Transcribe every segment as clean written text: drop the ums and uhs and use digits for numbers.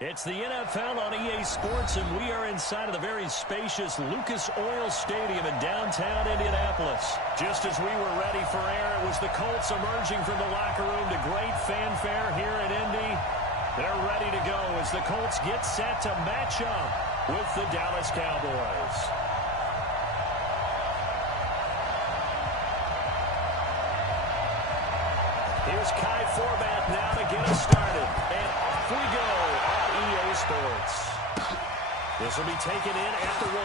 It's the NFL on EA Sports, and we are inside of the very spacious Lucas Oil Stadium in downtown Indianapolis. Just as we were ready for air, it was the Colts emerging from the locker room to great fanfare here in Indy. They're ready to go as the Colts get set to match up with the Dallas Cowboys. Here's Kai Forbath now to get us started. And off we go on EA Sports. This will be taken in at the 1.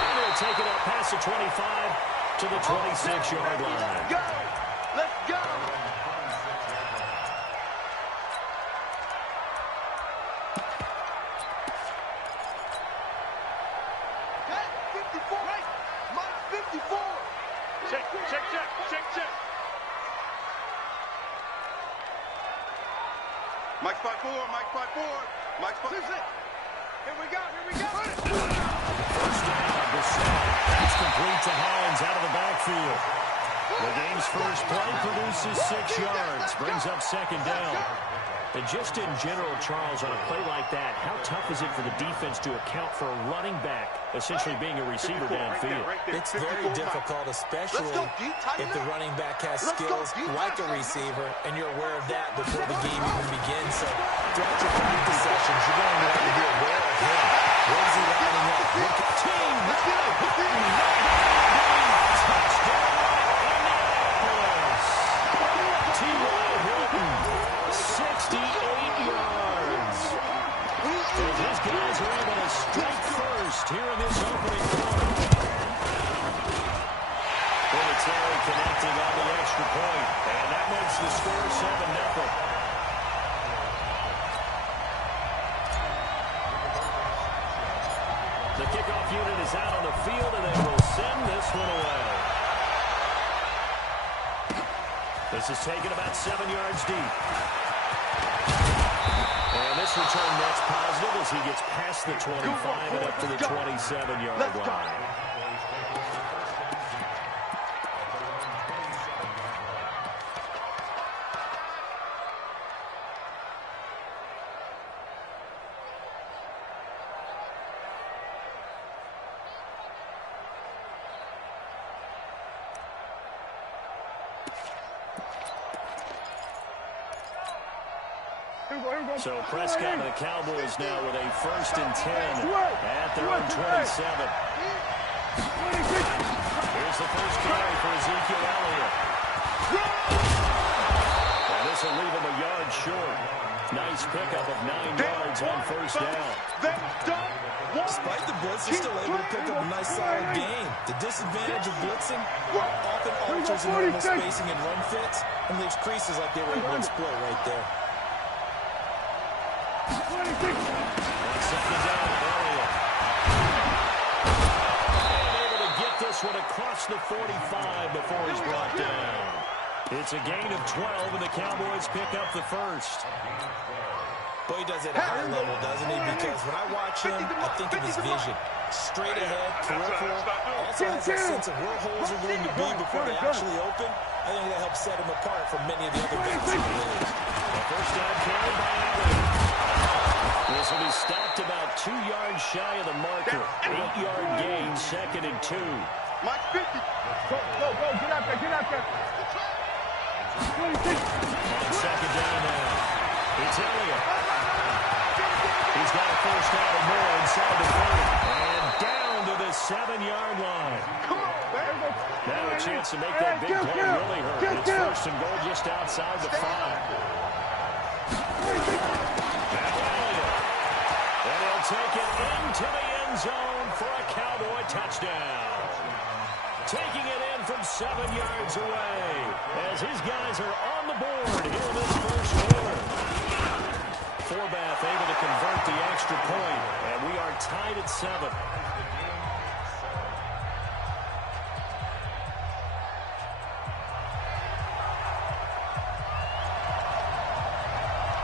And they'll take it up past the 25 to the 26-yard line. Let's go! Let's go! Mike spot 4, Mike spot 4, Mike spot 6. Here we go, here we go. First down, that's complete to Hines out of the backfield. The game's first play produces 6 yards, brings up second down. And just in general, Charles, on a play like that, how tough is it for the defense to account for a running back essentially being a receiver downfield? It's very difficult, especially if the running back has skills like a receiver, and you're aware of that before the game even begins. So throughout your practice sessions, you're going to want to be aware of him. Where is he lining up? Look at team. Let's go. Touchdown, Indianapolis. T.Y. Hilton, 68 yards. And these guys are able to strike first here in this opening quarter. Terry connecting on the extra point, and that makes the score 7-0. The kickoff unit is out on the field, and they will send this one away. This is taken about 7 yards deep. And this return net's positive as he gets past the 25 and up to the 27-yard line. So Prescott and the Cowboys now with a 1st and 10 at their own 27. Here's the first carry for Ezekiel Elliott. And this will leave him a yard short. Nice pickup of 9 yards on first down. Despite the blitz, they're still able to pick up a nice solid gain. The disadvantage of blitzing often alters normal spacing and run fits and leaves creases like they were able to exploit right there. Second down, Elliott. And able to get this one across the 45 before he's brought down. It's a gain of 12, and the Cowboys pick up the first. Boy, he does it at a high level, doesn't he? Because when I watch him, I think of his vision. Straight ahead, peripheral. Also has that sense of where holes are going to be before they actually open. I think that helps set him apart from many of the other backs in the league. First down carry by Elliott. This will be stopped about 2 yards shy of the marker. 8-yard gain, 2nd and 2. Mike 50. Go, get out there. On second down now, it's Elliott. He's got a first down or more inside the 30. And down to the 7-yard line. Now a chance to make that big play really hurt. It's 1st and goal just outside the 5. Take it into the end zone for a Cowboy touchdown. Taking it in from 7 yards away as his guys are on the board here in this first quarter. Forbath able to convert the extra point, and we are tied at 7.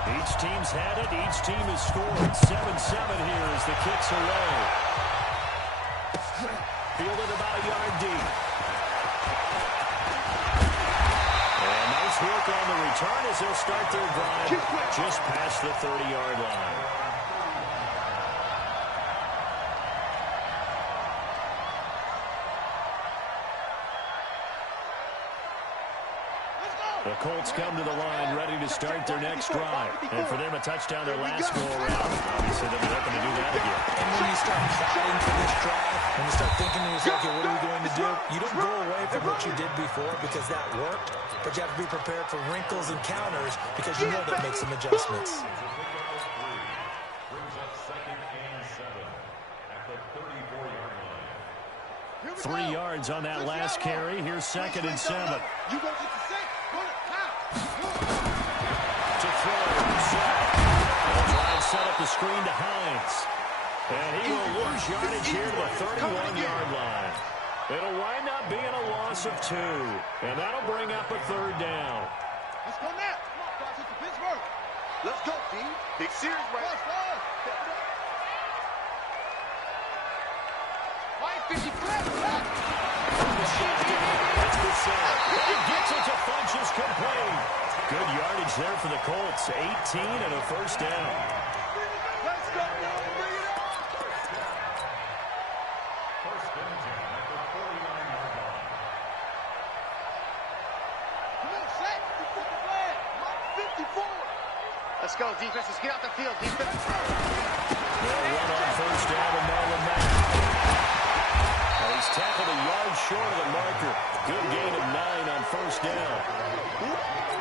Each team's had it. Each team has scored. 7-7 here as the kick's away. Fielded about a yard deep. And nice work on the return as they'll start their drive just past the 30-yard line. The Colts come to the line, ready to start their next drive. And for them, a touchdown their last go-around. Obviously, they'll be looking to do that again. And when you start plotting for this drive, when you start thinking to yourself, okay, what are we going to do? You don't go away from what you did before because that worked, but you have to be prepared for wrinkles and counters because you know that makes some adjustments. 3 yards on that last carry. Here's 2nd and 7. You go get the set. Go to top. To throw. They'll try and set up the screen to Hines. And he will lose yardage here to the 31-yard line. It'll wind up being a loss of 2. And that'll bring up a 3rd down. Let's go now. Come on, guys. It's Pittsburgh. Let's go, D. Big series, right? 50 He gets it to Funches complete. Good yardage there for the Colts. 18 and a 1st down. Let's go, now. Bring it up. 1st down at the 49-yard line. Come on, set. Before the flag. 54. Let's go, defense. Let's get out the field, defense. They'll run on 1st down to Marlon Mack. He's tackled a yard short of the marker. Good gain of 9 on 1st down.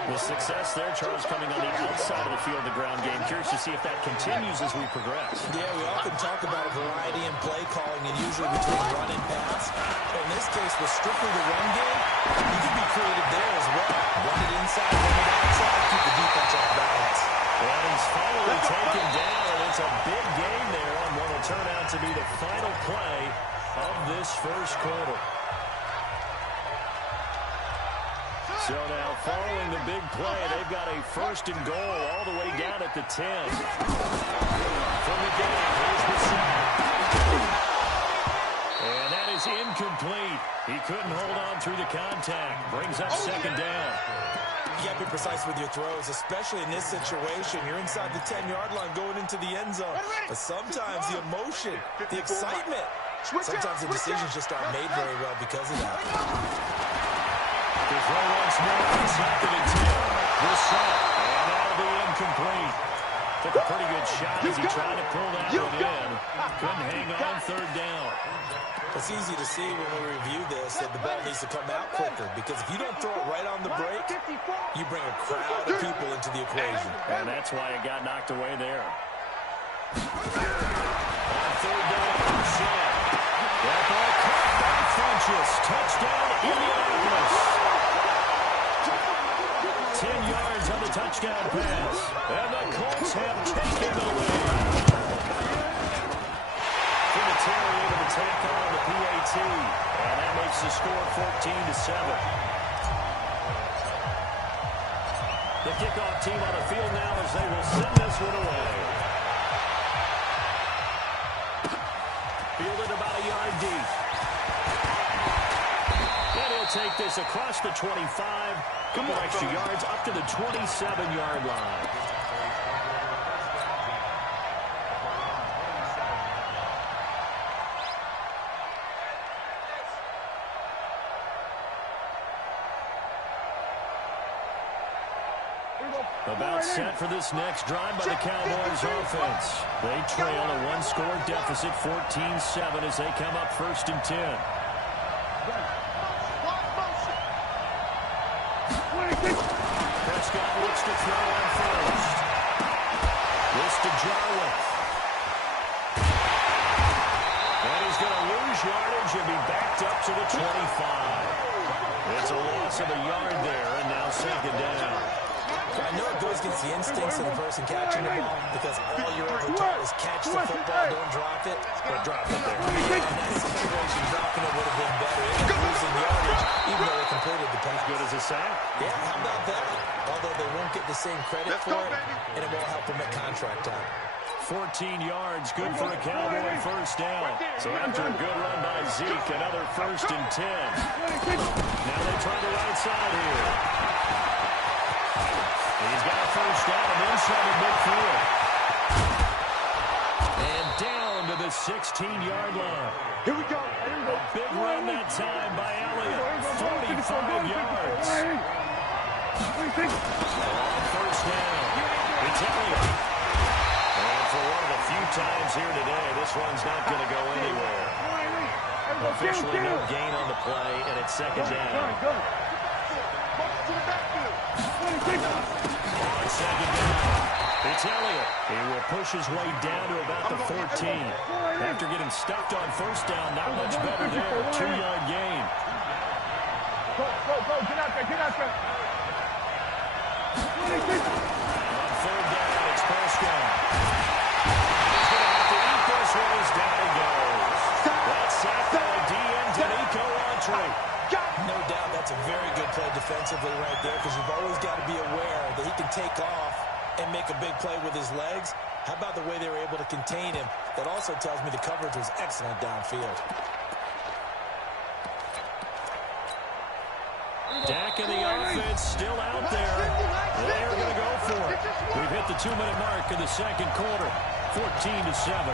The success there, Charles, coming on the outside of the field, the ground game. Curious to see if that continues as we progress. Yeah, we often talk about a variety in play calling and usually between run and pass. But in this case, with strictly the run game, you can be creative there as well. Run it inside, run it outside, keep the defense off balance. And he's finally taken down, and it's a big gain there on what will turn out to be the final play of this 1st quarter. So now, following the big play, they've got a 1st and goal all the way down at the 10. From the game, here's the sack. And that is incomplete. He couldn't hold on through the contact. Brings up 2nd down. You got to be precise with your throws, especially in this situation. You're inside the 10-yard line going into the end zone. But sometimes the emotion, the excitement, sometimes the decisions just aren't made very well because of that. The throw once more on 2nd and 10. The sack, and that'll be incomplete. Took a pretty good shot as he tried to pull that one in. Couldn't hang on 3rd down. It's easy to see when we review this that the ball needs to come out quicker because if you don't throw it right on the break, you bring a crowd of people into the equation. And that's why it got knocked away there. On 3rd down, that ball caught by Funches. Touchdown, Indianapolis. 10 yards on the touchdown pass. And the Colts have taken the lead. Vinatieri able to take on the PAT. And that makes the score 14-7. The kickoff team on the field now as they will send this one away. Fielded about a yard deep. And he'll take this across the 25. Couple extra yards up to the 27-yard line. About set for this next drive by the Cowboys offense. They trail a 1-score deficit, 14-7 as they come up 1st and 10. Prescott looks to throw on 1st. This to Jarwin. And he's going to lose yardage and be backed up to the 25. It's a loss of a yard there, and now 2nd down. I know it goes against the instincts of the person catching the ball because all you're ever taught is catch the football, don't drop it, but drop it there. In that situation, dropping it would have been better. It was losing yardage, even though they completed the pass. As good as a sack. Yeah, how about that? Although they won't get the same credit for it, and it won't help them at contract time. 14 yards, good for a Cowboy 1st down. So after a good run by Zeke, another 1st and 10. Now they try the right side here. He's got a first down inside the midfield. And down to the 16-yard line. Here we go. A big run that time by Elliott. 45 yards. On first down. It's Elliott. And for one of the few times here today, this one's not going to go anywhere. Officially no gain on the play, and it's second down. On second down, it's Elliott. He will push his way down to about the 14. After getting stuffed on first down, not much better there. 2-yard gain. Go, get out there. On third down, it's Prescott. He's going to have to eat this one as down he goes. That's sacked by DN Danico Autry. No doubt that's a very good play defensively right there, because you've always got to be aware that he can take off and make a big play with his legs. How about the way they were able to contain him? That also tells me the coverage was excellent downfield. Dak and the offense still out there. They're going to go for it. We've hit the 2-minute mark in the second quarter. 14-7.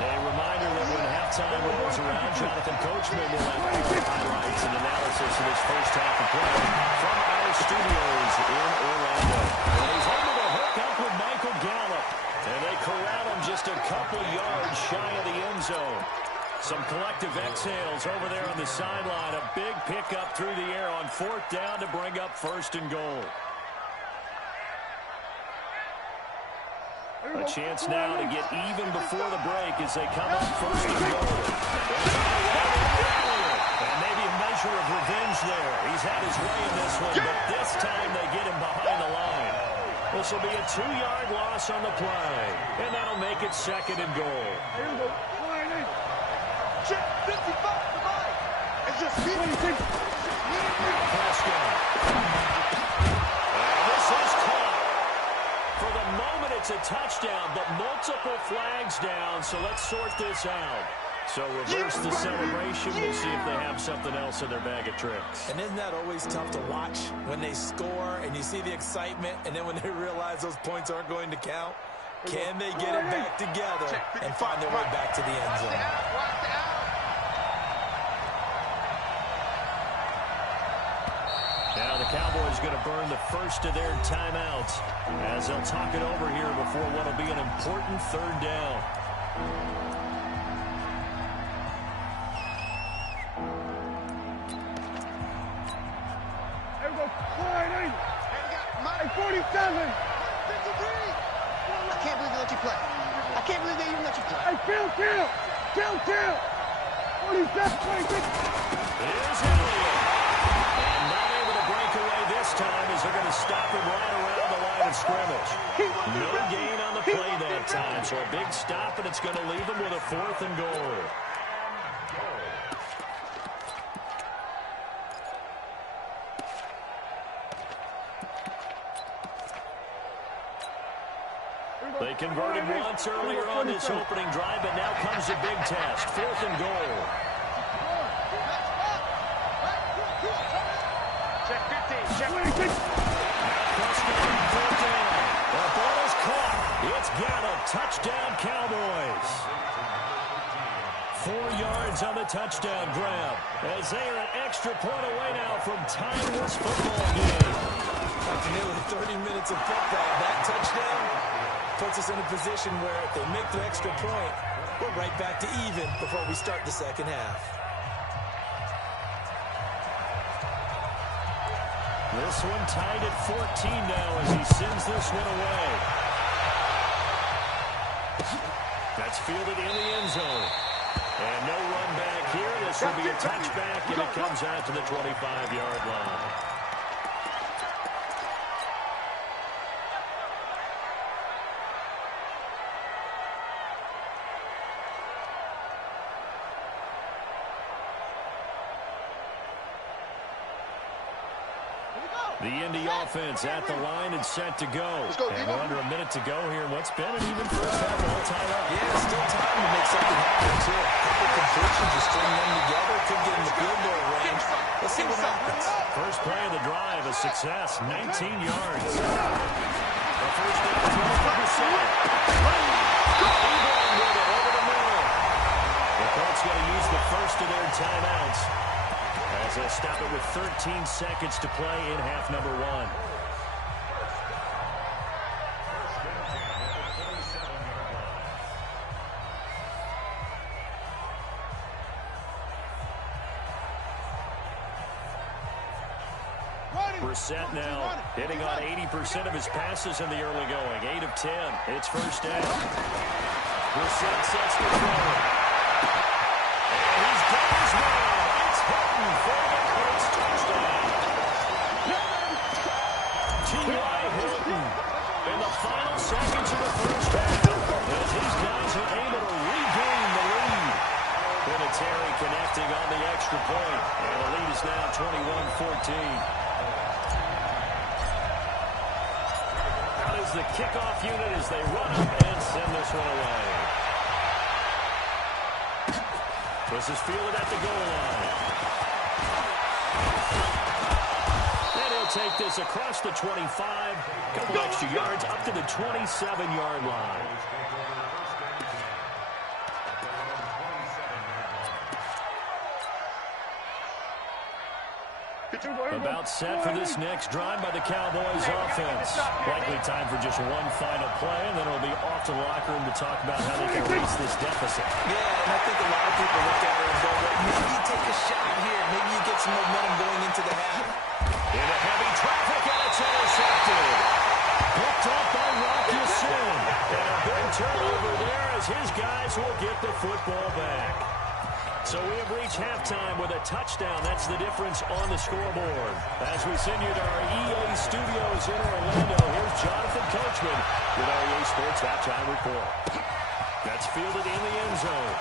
A reminder that when halftime rolls around, Jonathan Coachman will have highlights and analysis of this first half of play from our studios in Orlando. And he's able to hook up with Michael Gallup. And they corral him just a couple yards shy of the end zone. Some collective exhales over there on the sideline. A big pickup through the air on fourth down to bring up first and goal. A chance now to get even before the break as they come up first and goal. And maybe a measure of revenge there. He's had his way in this one, but this time they get him behind the line. This will be a 2-yard loss on the play, and that'll make it second and goal. Check 55 to Mike. It's just Prescott. And this is caught. For the moment, it's a touchdown, but multiple flags down, so let's sort this out. So reverse the celebration. We'll see if they have something else in their bag of tricks. And isn't that always tough to watch when they score and you see the excitement, and then when they realize those points aren't going to count? Can they get it back together and find their way back to the end zone? Now the Cowboys going to burn the first of their timeouts as they'll talk it over here before what will be an important third down. Hey, 47. 53. I can't believe they let you play. I can't believe they even let you play. Hey, kill. 47, 26. Here's Elliott. And not able to break away this time as they're going to stop him right around the line of scrimmage. No gain on the play that time, so a big stop, and it's going to leave him with a fourth and goal. They converted once earlier on this opening drive, but now comes a big test. Fourth and goal. Check 15. Check 26. Prescott, fourth down. The ball is caught. It's Gallup. Touchdown, Cowboys. 4 yards on the touchdown grab as they are an extra point away now from tying this football game. After nearly 30 minutes of football, that touchdown puts us in a position where if they make the extra point, we're right back to even before we start the second half. This one tied at 14 now as he sends this one away. That's fielded in the end zone. And no run back here. This will be a touchback, and it comes out to the 25-yard line. Here we go. The Indy offense at the line and set to go. And we're under a minute to go here. What's been an even first half all tied up. Yeah, still time to make something happen, too. A couple completions, you string them together, could get in the field goal range. Let's see what happens. First play of the drive, a success, 19 yards. The first down throw for Brissett. Ingram with it over the middle. The Colts going to use the first of their timeouts as they'll stop it with 13 seconds to play in half number one. Brissett now hitting on 80% of his passes in the early going. 8 of 10. It's first down. Brissett sets the throw. And he's got his man. It's Hilton for the Colts touchdown. T.Y. Hilton in the final seconds of the first half as these guys are able to regain the lead. Vinatieri connecting on the extra point. And the lead is now 21-14. The kickoff unit as they run up and send this one away. This is fielded at the goal line. And he'll take this across the 25. Couple extra yards up to the 27-yard line. About set for this next drive by the Cowboys offense. Likely time for just one final play, and then it'll be off to the locker room to talk about how they can erase this deficit. Yeah, and I think a lot of people look at it and go, well, maybe you take a shot here. Maybe you get some momentum going into the half. Into heavy traffic, and it's intercepted. Picked up by Rocky Sin. And a big turnover there as his guys will get the football back. So we have reached halftime with a touchdown. That's the difference on the scoreboard. As we send you to our EA studios in Orlando, here's Jonathan Coachman with our EA Sports Halftime Report. That's fielded in the end zone.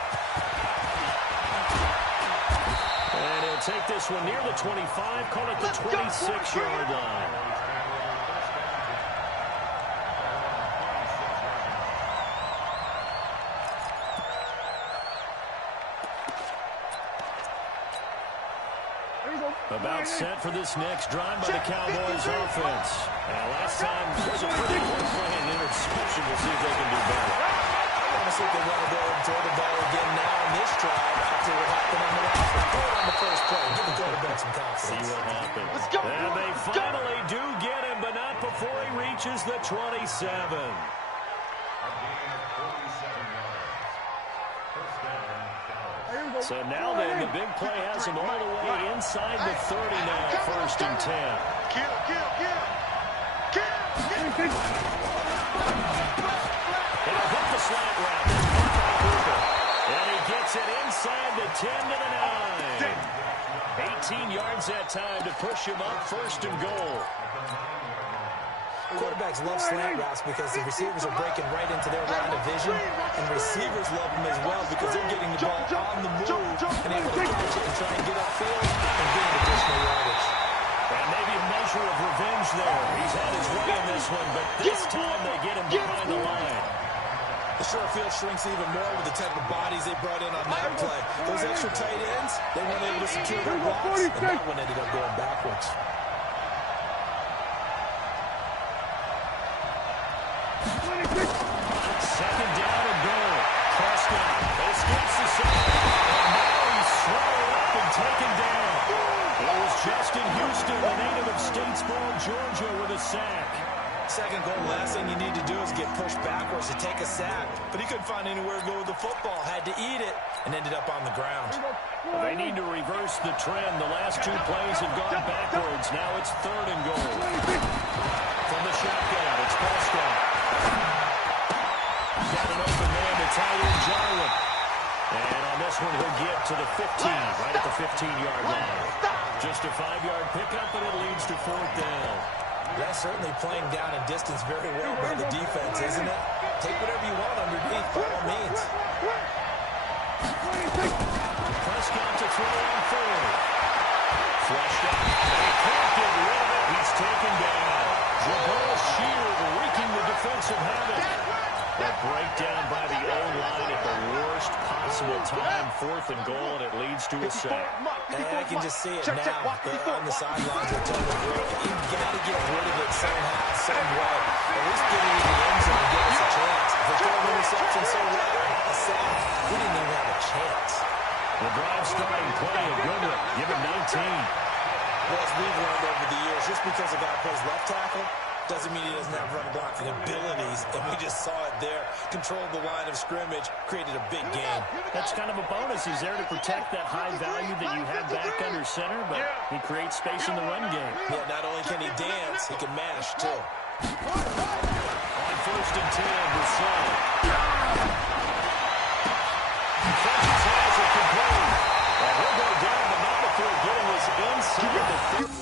And he'll take this one near the 25, call it the 26-yard line. About set for this next drive by the Cowboys offense. And last time was a pretty close interception. We'll see if they can do better. I want to see if they want to go and throw the ball again now in this drive after what happened on the last one. Throw it on the first play. Give the quarterback some confidence. See what happens. And they finally do get him, but not before he reaches the 27. So now then, the big play has him all the way inside the 30 now, first and 10. Kill. And he'll hit the slant route. And he gets it inside the 10 to the 9. 18 yards that time to push him up, first and goal. Quarterbacks love slant routes because the receivers are breaking right into their line of vision, and receivers love them as well because they're getting the ball on the move and able to catch it and try and get upfield and gain additional yardage. And maybe a measure of revenge there. He's had his way in this one, but this time they get him behind the line. The short field shrinks even more with the type of bodies they brought in on that play. Those extra tight ends, they weren't able to secure their blocks, and that one ended up going backwards. Second down and goal. Prescott escapes the sack. And now he's swallowed up and taken down. It was Justin Houston, the native of Statesboro, Georgia, with a sack. Second goal, last thing you need to do is get pushed backwards to take a sack. But he couldn't find anywhere to go with the football. Had to eat it and ended up on the ground. Well, they need to reverse the trend. The last two plays have gone backwards. Now it's third and goal. From the shotgun, it's Prescott. Got an open man to Tyler Jarwin. And on this one, he'll get to the 15, right at the 15-yard line. Just a 5-yard pickup, and it leads to fourth down. That's certainly playing down and distance very well by the defense, isn't it? Take whatever you want underneath, by all means. Prescott to throw on third. Flushed out. And he can't get rid of it. He's taken The ball sheared, wreaking the defensive havoc. A breakdown by the O-line at the worst possible time. 4th and goal, and it leads to a sack. And I can just see it now. On the sidelines, they're telling the break. You've got to get rid of it somehow, some way. At least get it in the end zone and give us a chance. If they throw an interception, so what? A sack. We didn't even have a chance. The drive starting play, a good one. Give him 19. Well, as we've learned over the years, just because a guy plays left tackle doesn't mean he doesn't have run blocking abilities, and we just saw it there. Controlled the line of scrimmage, created a big game. That's kind of a bonus. He's there to protect that high value that you have back under center, but he creates space in the run game. Yeah, not only can he dance, he can mash, too. On 1st and 10, Brissett. Frenches has it complete. And he'll go down, but not before getting us inside the 30.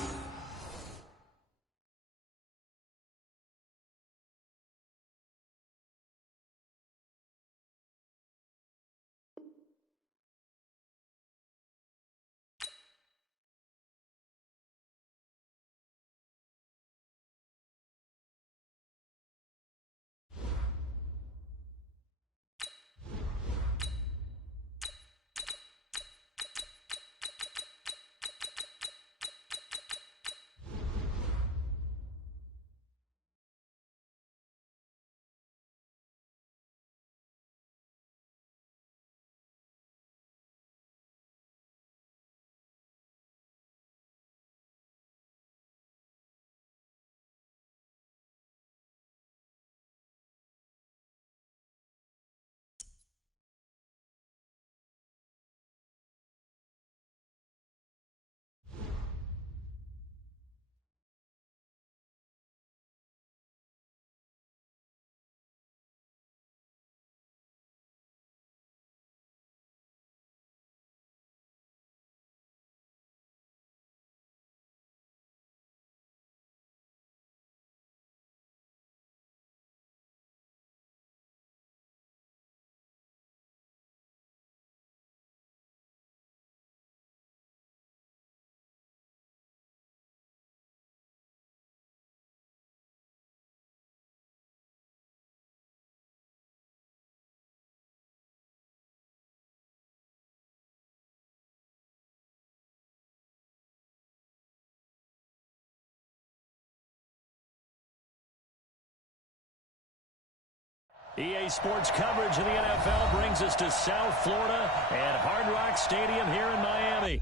EA Sports coverage of the NFL brings us to South Florida and Hard Rock Stadium here in Miami.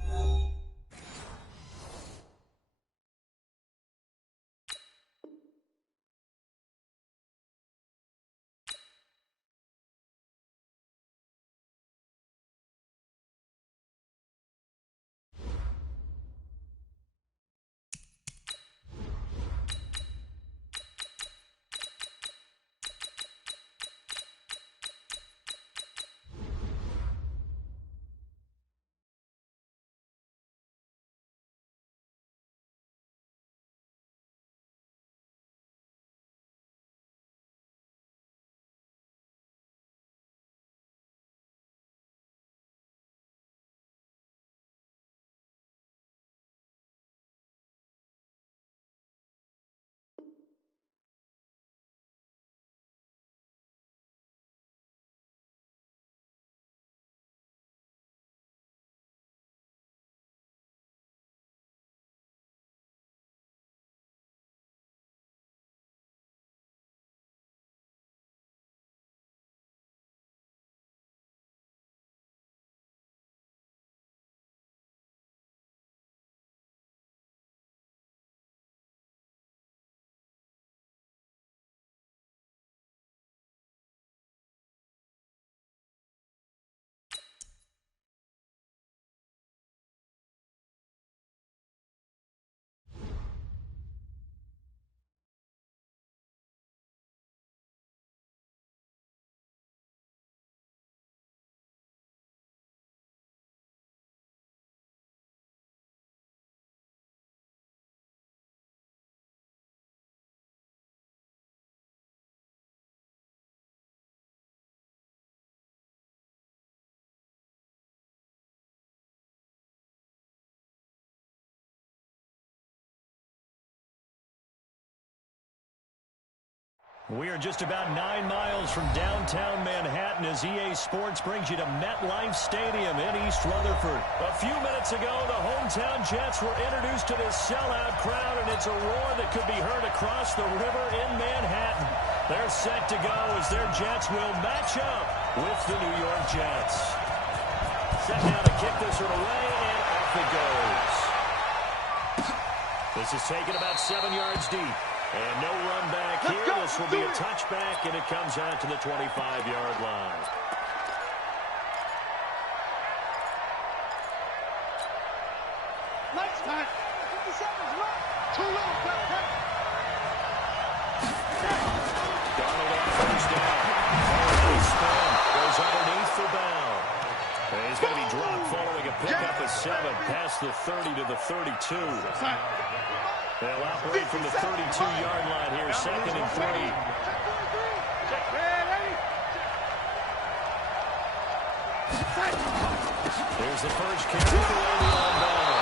We are just about 9 miles from downtown Manhattan as EA Sports brings you to MetLife Stadium in East Rutherford. A few minutes ago, the hometown Jets were introduced to this sellout crowd, and it's a roar that could be heard across the river in Manhattan. They're set to go as their Jets will match up with the New York Jets. Set now to kick this one away, and off it goes. This is taken about 7 yards deep. And no run back here. This will be a touchback, and it comes out to the 25-yard line. Next time. 50 seconds left. Too little. Darnold on first down. Nice spin. Goes underneath for Bell. And he's going to be dropped following a pickup of 7 past the 30 to the 32. They'll operate from the 32-yard line here, 2nd and 3. There's the first carry for Randy on Bell.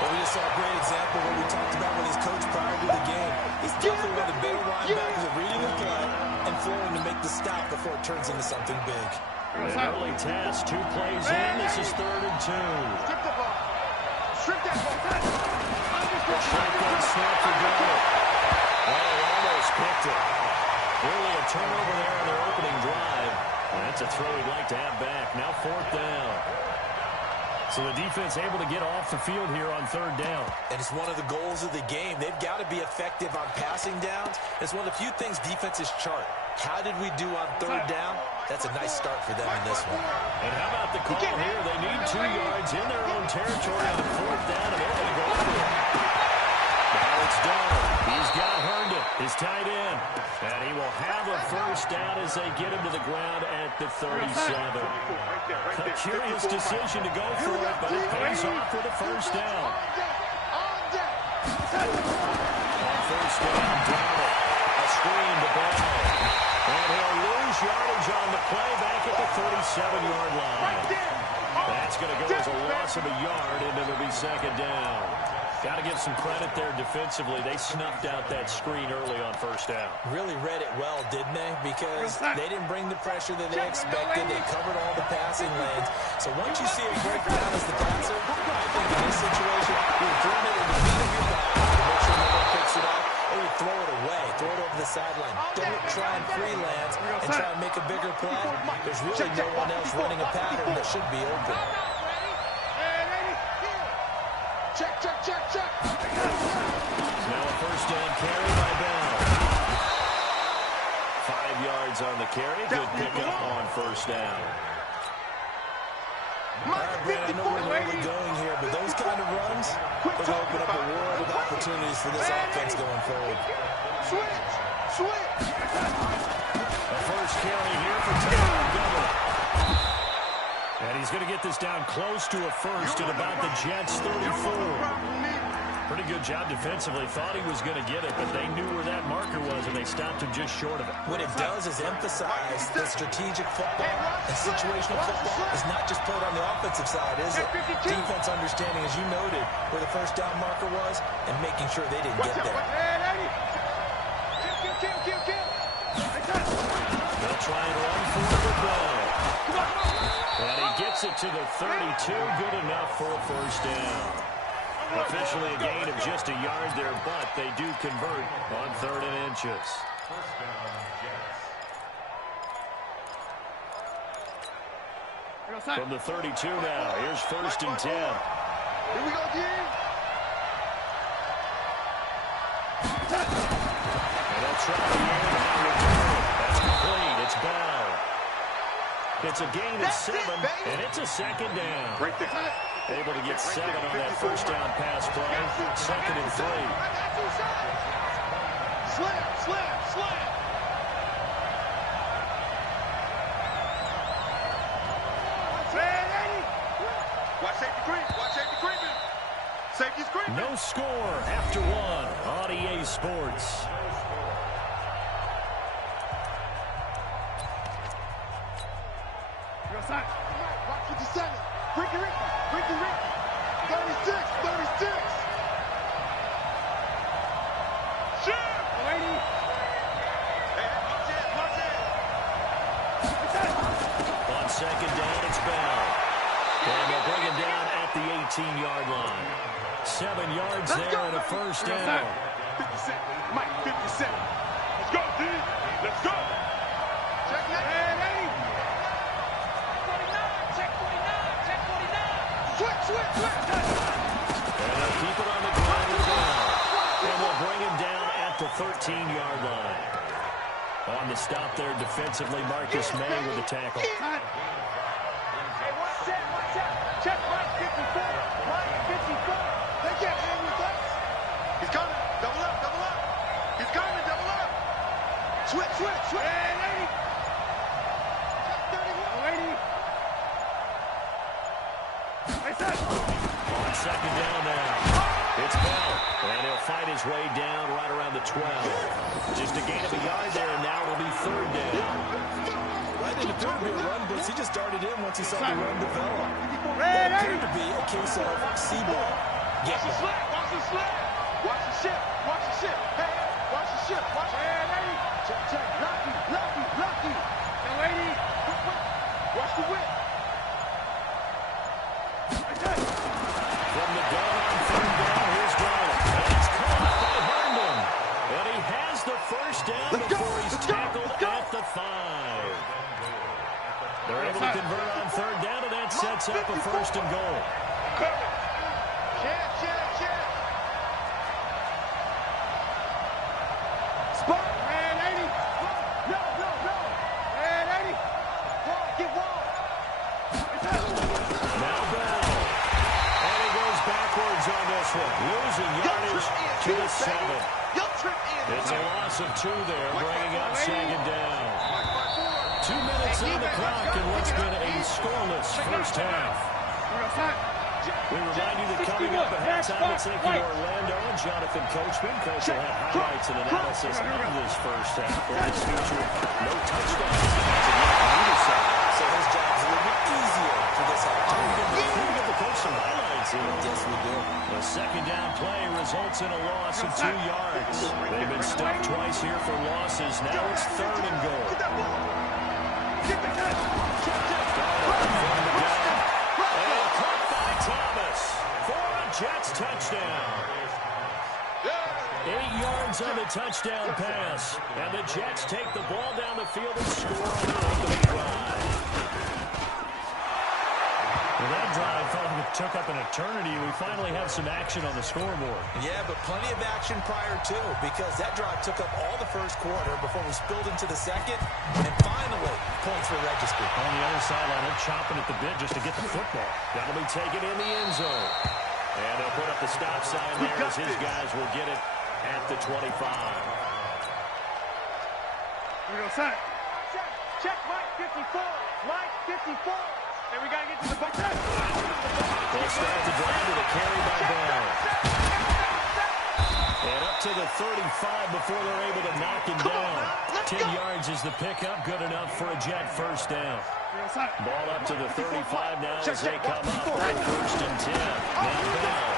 Well, we just saw a great example of what we talked about with his coach prior to the game. He's definitely one of the better linebackers of reading the play and flowing to make the stop before it turns into something big. An early task, 2 plays in. This is 3rd and 2. Strip the ball. Strip that ball. Shotgun snap for Darnold. Oh, almost picked it. Really a turnover there on their opening drive. That's a throw he'd like to have back. Now 4th down. So the defense able to get off the field here on 3rd down. And it's one of the goals of the game. They've got to be effective on passing downs. It's one of the few things defenses chart. How did we do on 3rd down? That's a nice start for them in this one. And how about the call here? They need 2 yards in their own territory on 4th down, and they're going to go for it. Now it's Darnold. He's got Herndon, his tight end. And he will have a first down as they get him to the ground at the 37. A curious decision to go for it, but it pays off for the first down. On first down, Darnold. A screen to Bell. And he'll lose yardage on the play back at the 37-yard line. That's going to go as a loss of a yard, and it'll be 2nd down. Got to give some credit there defensively. They snuffed out that screen early on first down. Really read it well, didn't they? Because they didn't bring the pressure that they expected. They covered all the passing lanes. So once you see a breakdown as the passer, I think in this situation, you're throwing it in the feet of your back to make sure no one picks it up, or you throw it away, throw it over the sideline. Don't try and freelance and try and make a bigger play. There's really no one else running a pattern that should be open. Check. Now a first down carry by Bell. 5 yards on the carry. Good pickup on first down. All right, Brad, I know we're really going here, but those kind of runs are going to open up a world of opportunities for this offense going forward. Switch. A first carry here for Taylor. And he's going to get this down close to a first at about the Jets' 34. Pretty good job defensively. Thought he was going to get it, but they knew where that marker was, and they stopped him just short of it. What it does is emphasize that strategic football and situational football is not just played on the offensive side, is it? Defense understanding, as you noted, where the first down marker was and making sure they didn't get there. They'll try and run for the ball. And he gets it to the 32. Good enough for a first down. Officially a gain of just a yard there, but they do convert on 3rd and inches. From the 32 now, here's 1st and 10. Here we go, D. And they'll try the air return. That's complete. It's Bell. It's a gain of 7, and it's a 2nd down. Right there. Able to get 7 on that first down pass play. 2nd and 3. Slam. Watch safety creeping. Safety's creeping. No score after 1 on EA Sports. Watch 57. Ricky. 36. Shoot! 7 yards there and a first down. 50 Cent. Mike, 50 Cent. Let's go, D. Let's go. Check that. And 80. 49. Check 49. Check 49. Switch. And they'll keep it on the ground and down. And they'll bring him down at the 13-yard line. On the stop there defensively, Marcus May with the tackle. Hey, watch out. Check Mike 54. Mike 54. They can't hang with us. He's coming. Double up. He's coming. Double up. Switch. And 80. 31. 80. Hey, set. On second down now. It's Bell. And he'll fight his way down right around the 12. Just a gain of a yard there, and now it'll be third down. Right in the third bit run blitz. He just darted in once he saw the run develop. Red, That appeared to be a case of C-ball. Watch the slip. Watch the ship. Hey, watch the ship. Watch it. And 80. Check. Lucky. And 80. Watch the whip. From the gun on third down, here's Brown. And it's caught by Herndon. And he has the first down before he's tackled at the 5. They're able to convert on third down, and that sets up a first and goal. Check. Spot. And 80. No. And 80. Get wall. Now Bell. And he goes backwards on this one. Losing yardage to the 7. It's a loss of 2 there, bringing up second down. 2 minutes on the clock in what's been a scoreless first half. We remind you that coming up at halftime, it's taking Orlando and Jonathan Coachman. Coach will have highlights and analysis of this first half. But it's featured no touchdowns on either side. So his job's a little bit easier for this halftime. We give the coach some highlights here. Yes, we do. The second down play results in a loss of 2 yards. They've been stuffed twice here for losses. Now it's third and goal. Get the catch. And caught by Thomas for a Jets touchdown. 8 yards on the touchdown pass. And the Jets take the ball down the field and score on their opening drive. Well, that drive felt like it took up an eternity. We finally have some action on the scoreboard. Yeah, but plenty of action prior to, because that drive took up all the first quarter before we spilled into the second, and finally, points were registered. On the other sideline, they're chomping at the bit just to get the football. That'll be taken in the end zone. And they'll put up the stop sign there as his guys will get it at the 25. Here we go, set. Check Mike 54. Mike 54. And we got to get to the bucket. They'll start the drive with a carry by Bell. And up to the 35 before they're able to knock him down. 10 yards is the pickup, good enough for a Jet first down. Ball up to the 35 now as they come up on first and 10. Now Bell.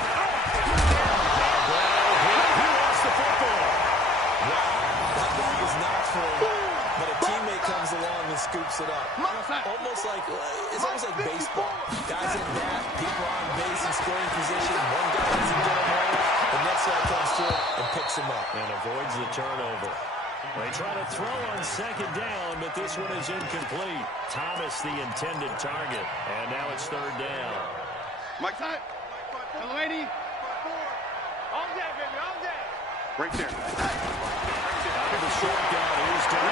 He lost the football. That ball was not free, but a teammate comes along and scoops it up. It's almost like baseball. Guys in bat, people on base in scoring position. One guy doesn't get him home. The next guy comes through and picks him up. And avoids the turnover. They try to throw on second down, but this one is incomplete. Thomas the intended target. And now it's third down. Mike time. Hello, 80. All day, baby, all day. Right there. Out of the short down, here's down.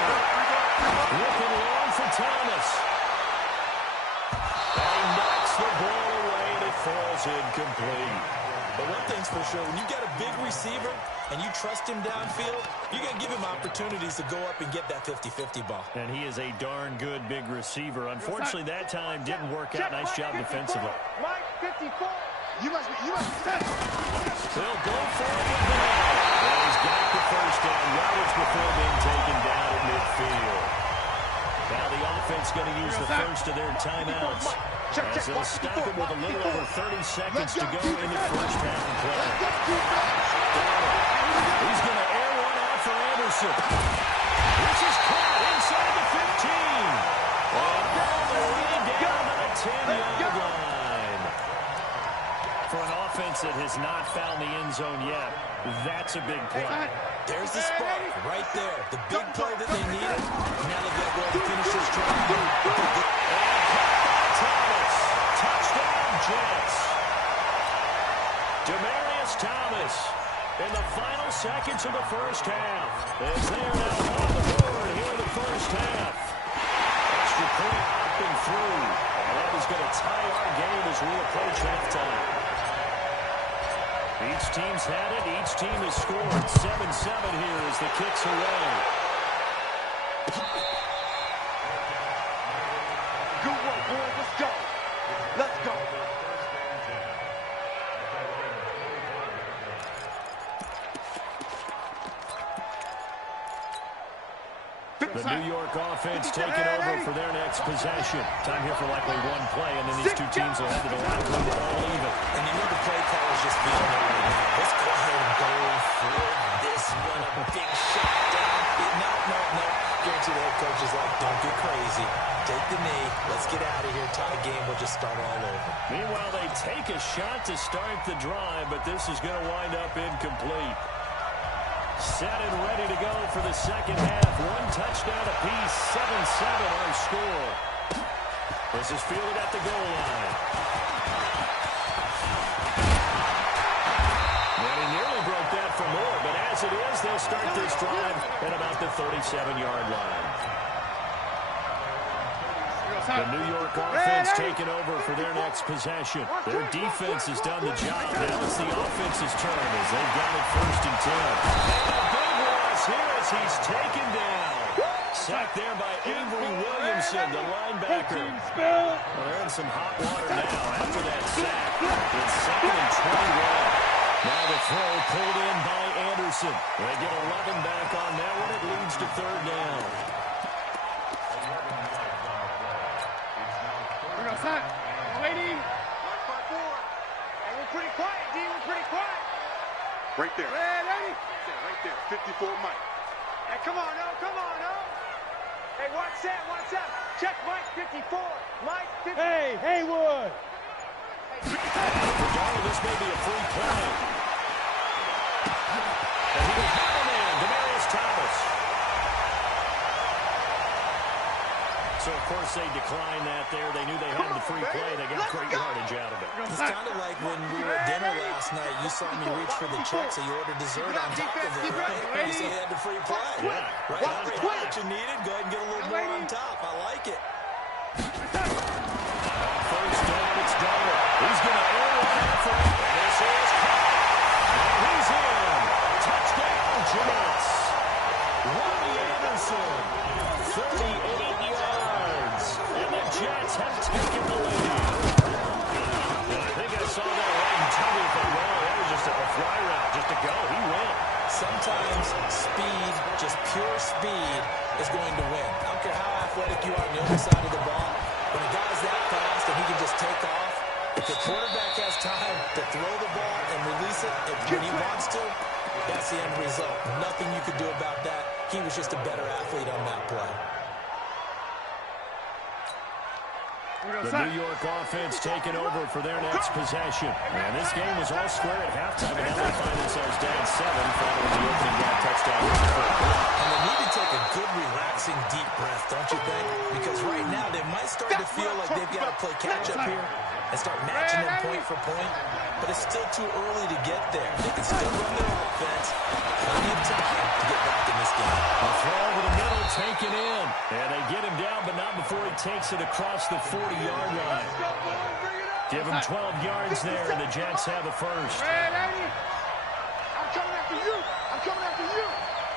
Looking long for Thomas. And he knocks the ball away and it falls incomplete. But one thing's for sure, when you got a big receiver and you trust him downfield, you got to give him opportunities to go up and get that 50-50 ball. And he is a darn good big receiver. Unfortunately, that time didn't work out. Nice job defensively. Mike 54. You must be set. They'll go for it with the ball. And he's got the first down yardage before being taken down at midfield. Now the offense going to use the first of their timeouts. As they'll stop it with a little over 30 seconds to go in the first half of play. He's going to air one out for Anderson. This is caught inside the 15. And all the way down to the 10-yard line. for an offense that has not found the end zone yet, that's a big play. There's the spark right there. The big play that they needed. Now they've got to go and finish this drive. Thomas. Touchdown, Jets. Demaryius Thomas in the final seconds of the first half. As they are now on the board here in the first half. Extra point up and through. And that is going to tie our game as we approach halftime. Each team's had it. Each team has scored. 7-7 here as the kick's away. Good work, boys. Let's go. Let's go. The New York offense taking over for their next possession. Time here for likely one play, and then these two teams will head to the line to win all even. And you need the play callers just feeling it right now. Let's go ahead and go for this one. A big shot down. No. Guarantee the head coach is like, don't get crazy. Take the knee. Let's get out of here. Tie game. We'll just start all over. Meanwhile, they take a shot to start the drive, but this is going to wind up incomplete. Set and ready to go for the second half. One touchdown apiece, 7-7 our score. This is fielded at the goal line. And he nearly broke that for more, but as it is, they'll start this drive at about the 37-yard line. The New York offense taking over for their next possession. Their defense has done the job. Now it's the offense's turn as they've got it 1st and 10. And a big loss here as he's taken down. Sacked there by Avery Williamson, the linebacker. Well, they're in some hot water now after that sack. It's 2nd and 21. Now the throw pulled in by Anderson. They get 11 back on that one. It leads to 3rd down. Lady. Hey, we're pretty quiet, D. We're pretty quiet. Right there. Ready? Right there. 54 Mike. Hey, come on, no. Hey, watch that. Check Mike, 54. Mike, 54. Hey, Haywood. For Darnold, this may be a free play. And he will have a man, Demaryius Thomas. So, of course, they declined that there. They knew they had the free play. They got great yardage out of it. It's kind of like when we were at dinner last night. You saw me reach for the check, so you ordered dessert on top of it, right? You said you had the free play. Yeah. Right on the what you needed. Go ahead and get a little more on top. I like it. First down, it's Darnold. He's going to air one after it. This is caught. And he's in. Touchdown, Jets. Robbie Anderson, 38 yards. And the Jets have taken the lead. And I think I saw that right and tell me if I'm wrong. That was just a fly route, just to go. He went. Sometimes speed, just pure speed, is going to win. I don't care how athletic you are on the other side of the ball. When a guy's that fast and he can just take off, if the quarterback has time to throw the ball and release it when he wants to, that's the end result. Nothing you could do about that. He was just a better athlete on that play. The New York offense taking over for their next possession. And this game was all square at halftime, and now they find themselves down 7 following the opening drive touchdown. And they need to take a good, relaxing, deep breath, don't you think? Because right now they might start to feel like they've got to play catch-up here and start matching them point for point. But it's still too early to get there. They can still run their offense. Plenty of time to get back in this game. A throw over the middle, taken in. And they get him down, but not before he takes it across the 40-yard line. Give him 12 yards there, and the Jets have a first. Ready? I'm coming after you.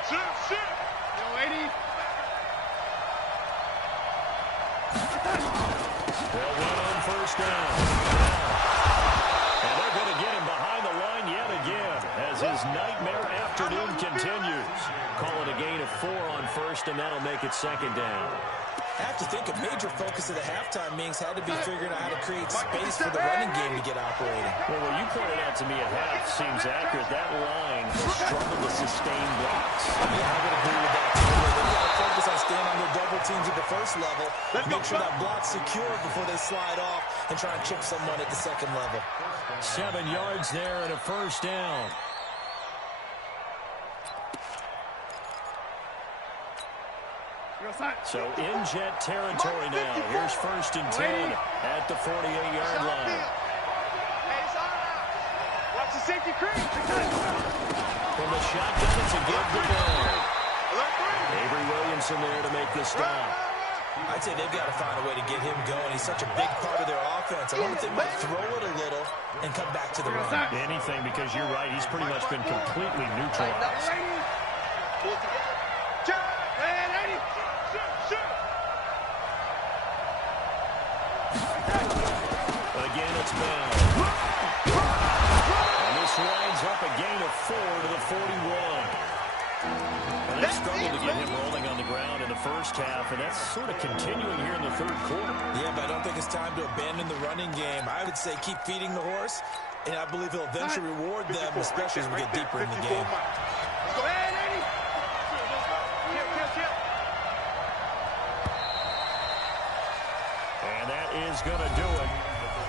Sit. Yo, lady. They'll run on first down. And they're going to get him behind the line yet again as his nightmare afternoon continues. Call it a gain of 4 on first, and that'll make it 2nd down. I have to think a major focus of the halftime meetings had to be figuring out how to create space for the running game to get operating. Well, what you pointed out to me at half seems accurate. That line has struggled to sustain blocks. Yeah, I would agree with that. They've got to focus on staying on their double teams at the first level, make sure that block's secure before they slide off and try and chip someone at the second level. 7 yards there and a first down. So in jet territory now. Here's 1st and 10 at the 48-yard line. Watch the safety creep. From the shotgun, it's a give the ball. Avery Williamson there to make the stop. I'd say they've got to find a way to get him going. He's such a big part of their offense. I wonder if they might throw it a little and come back to the run. Anything, because you're right. He's pretty much been completely neutralized. Again, it's Bell. And this winds up a gain of 4 to the 41. And they struggled to get him rolling on the ground in the first half, and that's sort of continuing here in the third quarter. Yeah, but I don't think it's time to abandon the running game. I would say keep feeding the horse, and I believe he'll eventually reward them, especially as we get deeper in the game. And that is going to do it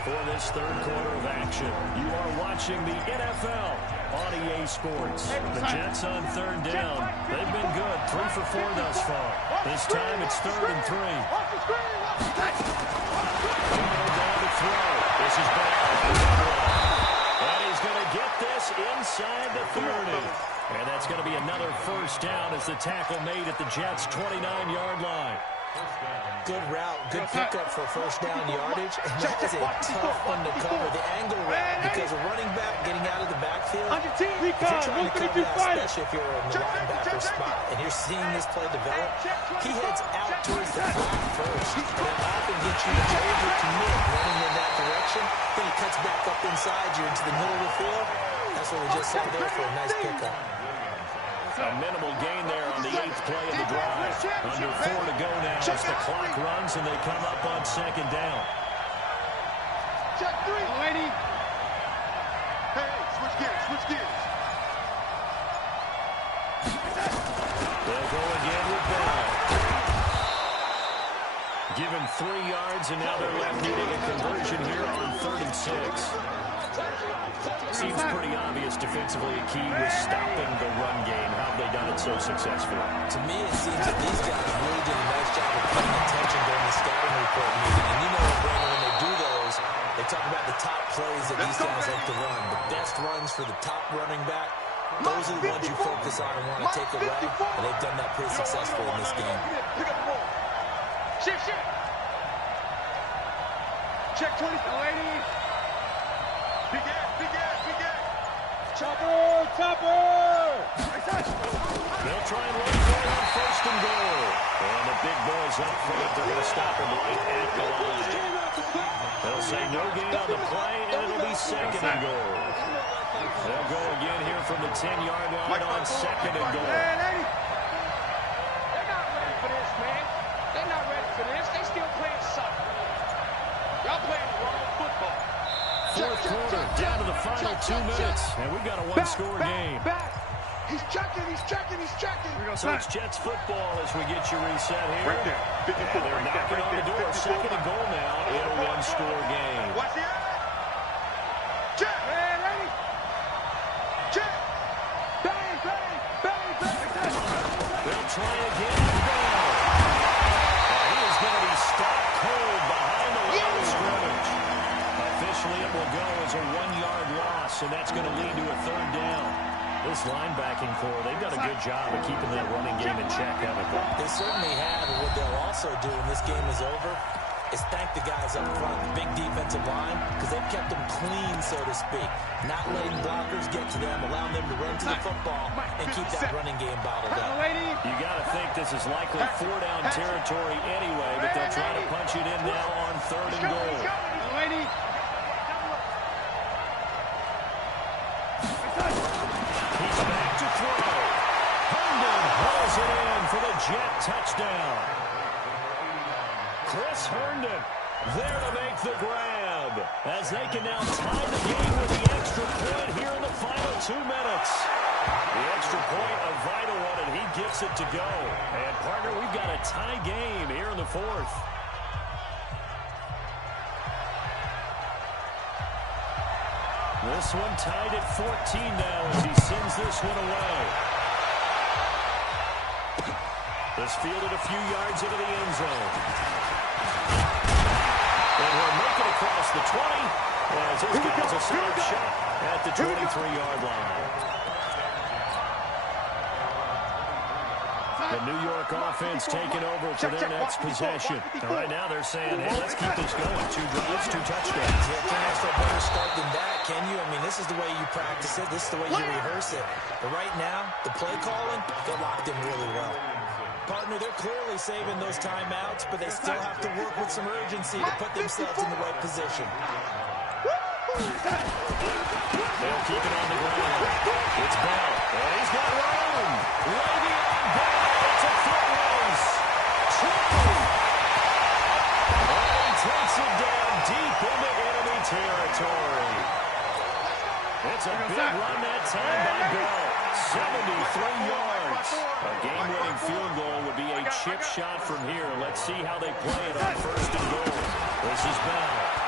for this third quarter of action. You are watching the NFL on EA Sports. The Jets on 3rd down. They've been good, 3 for 4 thus far. This time it's 3rd and 3. Down to throw. This is back. And he's going to get this inside the 30. And that's going to be another first down as the tackle made at the Jets' 29-yard line. Good route, good pickup for first down yardage, and that is a tough one to cover. The angle route, because a running back getting out of the backfield, if you're trying to cover that, especially if you're in the linebacker spot, and you're seeing this play develop, he heads out towards the flat first, and that often gets you to overcommit running in that direction, then he cuts back up inside you into the middle of the field. That's what we just saw there for a nice pickup. A minimal gain there on the 8th play of the drive. Under 4 to go now as the clock runs and they come up on 2nd down. Check 3. Lady. Hey, switch gears, switch gears. They'll go again with Bell. Given 3 yards, and now they're left needing a conversion here on 3rd and 6. Seems pretty obvious defensively a key was stopping the run game. How have they done it so successfully? To me, it seems that these guys really did a nice job of paying attention during the scouting report meeting. And you know, Brandon, when they do those, they talk about the top plays that these guys like to run. The best runs for the top running back, those are the ones you focus on and want to take away. And they've done that pretty successfully in this game. Shift, shift. Check 20, lady. Big ass, big ass, big ass. Chopper, chopper. They'll try and run for it on 1st and goal. And the big boys up front. They're going to stop him right at the line. They'll say no gain on the play, and it'll be 2nd and goal. They'll go again here from the 10-yard line on 2nd and goal. They're not ready for this, man. They're not ready for this. They still playing soccer. Y'all playing the wrong football. 4th quarter, down to the final 2 minutes, and we've got a one-score game. Back. He's checking, he's checking, he's checking. So it's Jets football as we get you reset here. Right there. And they're knocking on the door. 2nd and goal now in a one-score game. Watch the eye. Check. Man, ready. Check. Bang, bang, bang, bang. They'll try again with Bell. And he is going to be stopped cold behind the line of scrimmage. Officially, it will go as a 1-yard loss, and that's going to lead to a 3rd down. This linebacking core, they've done a good job of keeping that running game in check, haven't they? They certainly have, and what they'll also do when this game is over is thank the guys up front, the big defensive line, because they've kept them clean, so to speak. Not letting blockers get to them, allowing them to run to the football and keep that running game bottled up. You got to think this is likely 4-down territory anyway, but they'll try to punch it in now on 3rd and goal. He's back to throw. Herndon hauls it in for the Jet touchdown. Turned it. There to make the grab. As they can now tie the game with the extra point here in the final 2 minutes. The extra point, a vital one, and he gets it to go. And, partner, we've got a tie game here in the 4th. This one tied at 14 now as he sends this one away. This fielded a few yards into the end zone. And he'll make it across the 20 as this guy's a solid shot at the 23-yard line. The New York offense taking over for their next possession. And right now they're saying, hey, let's keep this going. 2 drives, 2 touchdowns. You can't ask for a better start than that, can you? I mean, this is the way you practice it. This is the way you rehearse it. But right now, the play calling, they're locked in really well. Partner, they're clearly saving those timeouts, but they still have to work with some urgency to put themselves in the right position. They'll keep it on the ground. It's Bell. And he's got room. Waving on Bell. It's a foot race. 20. And he takes it down deep into enemy territory. It's a big run that time by Bell. 73 yards. A game-winning field goal would be a chip shot from here. Let's see how they play it on 1st and goal. This is Bell.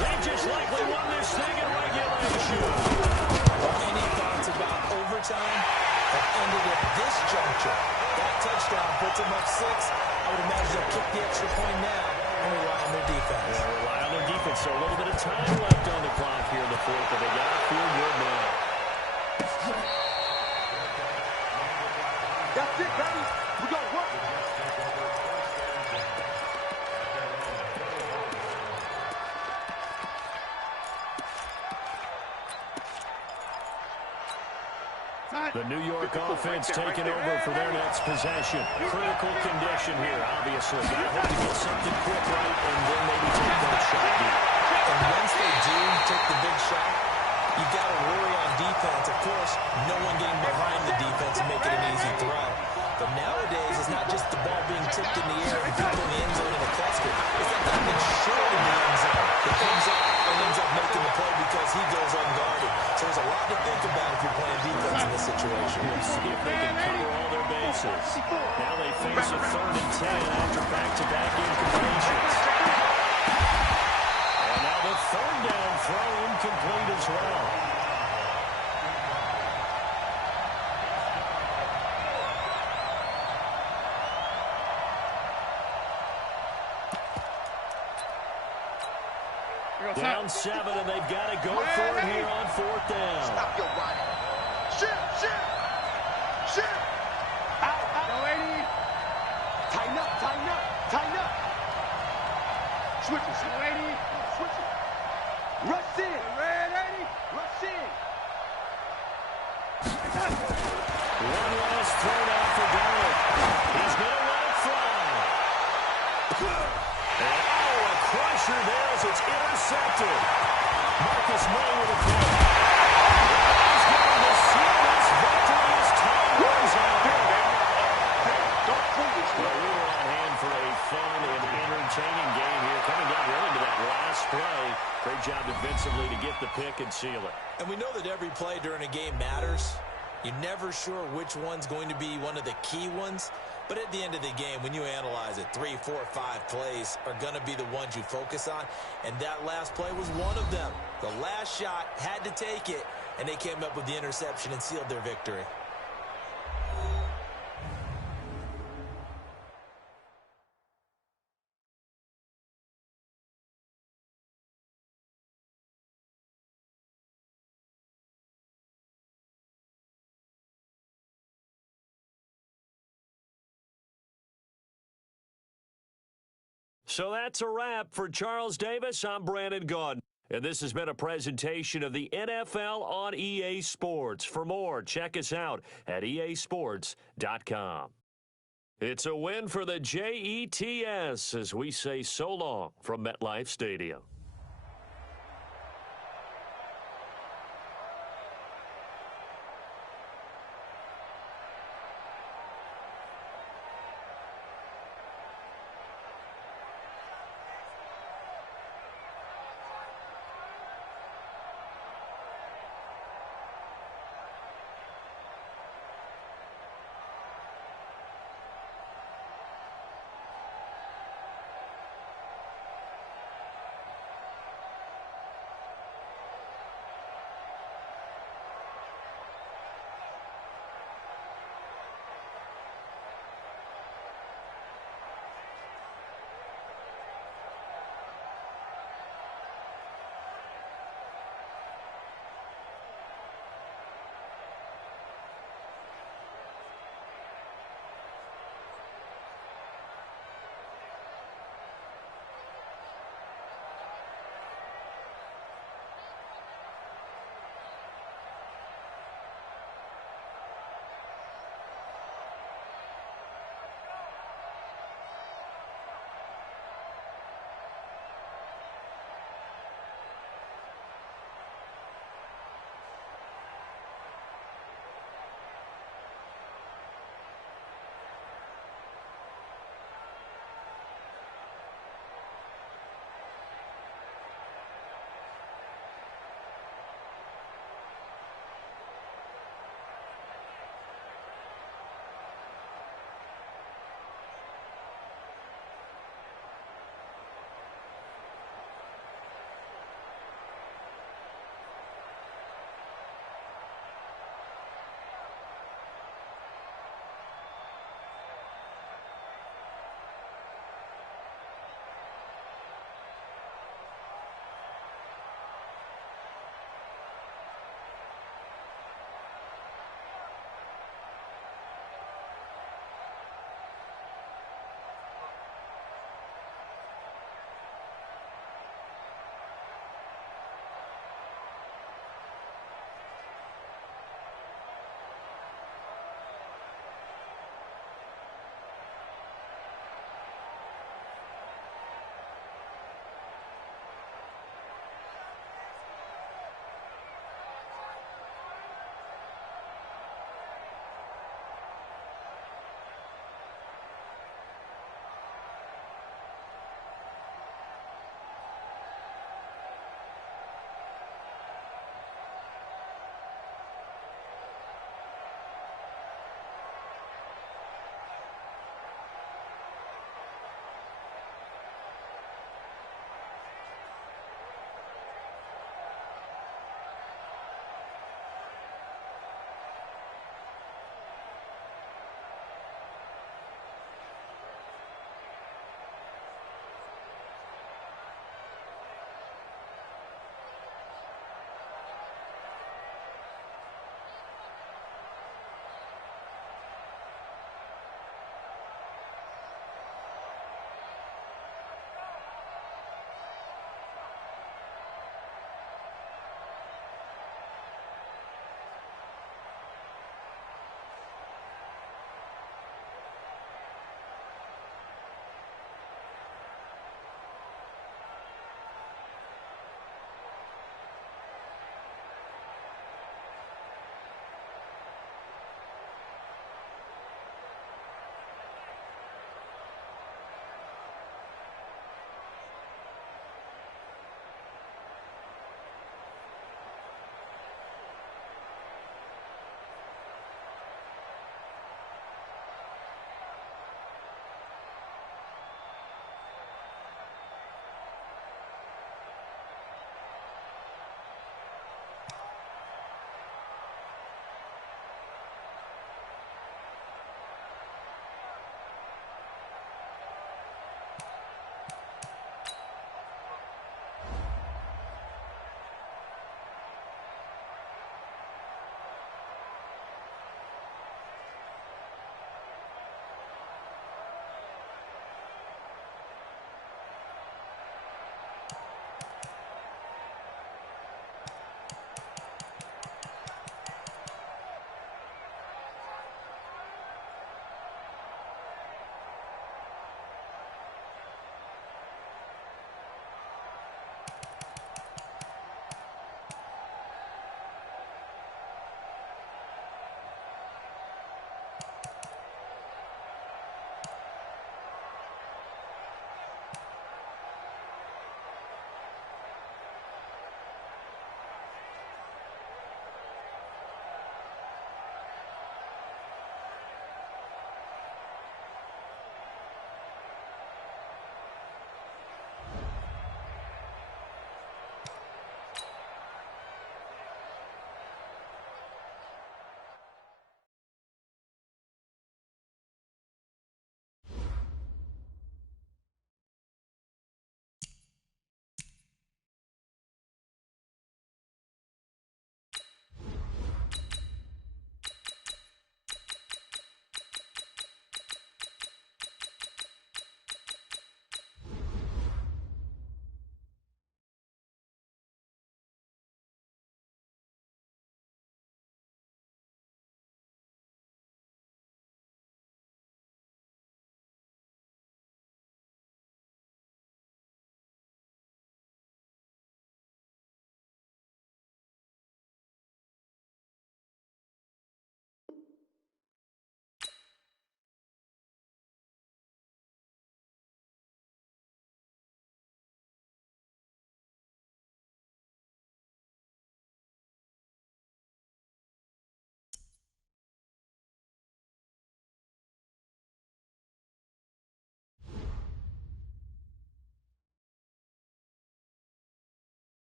They just likely won this thing in regulation. Any thoughts about overtime have ended at this juncture? That touchdown puts them up 6. I would imagine they'll kick the extra point now and rely on their defense. Yeah, rely on their defense. So a little bit of time left on the clock here in the 4th, but they got to feel good now. That's it, baby. We got to work. The New York offense taking over for their next possession. Critical condition here, obviously. Got to hope to get something quick right and then maybe take that shot deep. And once they do take the big shot, you got to worry on defense. Of course, no one getting behind the defense and making an easy throw. But nowadays, it's not just the ball being tipped in the air and people in the end zone in a cluster. It's that guy that's short in the end zone that comes up and ends up making the play because he goes unguarded. So there's a lot to think about if you're playing defense in this situation. We'll see if they can cover all their bases. Now they face a 3rd and 10 after back-to-back incompletions. And now the 3rd down throw incomplete as well. Down 7, and they've got to go for it here on 4th down. Stop your running. Shoot. Out. Go, 80. Tighten up. Switch it. Go, 80. Switch it. Rush in. Red 80. Rush in. One last throw down for Garrett. He's going to let it fly. And a crusher there as it's intercepted. Marcus May with a play. He's going to seal this victory as time runs out. Well, we were on hand for a fun and entertaining game here. Coming down really to that last play. Great job defensively to get the pick and seal it. And we know that every play during a game matters. You're never sure which one's going to be one of the key ones. But at the end of the game, when you analyze it, 3, 4, 5 plays are going to be the ones you focus on. And that last play was one of them. The last shot had to take it, and they came up with the interception and sealed their victory. So that's a wrap for Charles Davis. I'm Brandon Gaudin. And this has been a presentation of the NFL on EA Sports. For more, check us out at easports.com. It's a win for the Jets as we say so long from MetLife Stadium.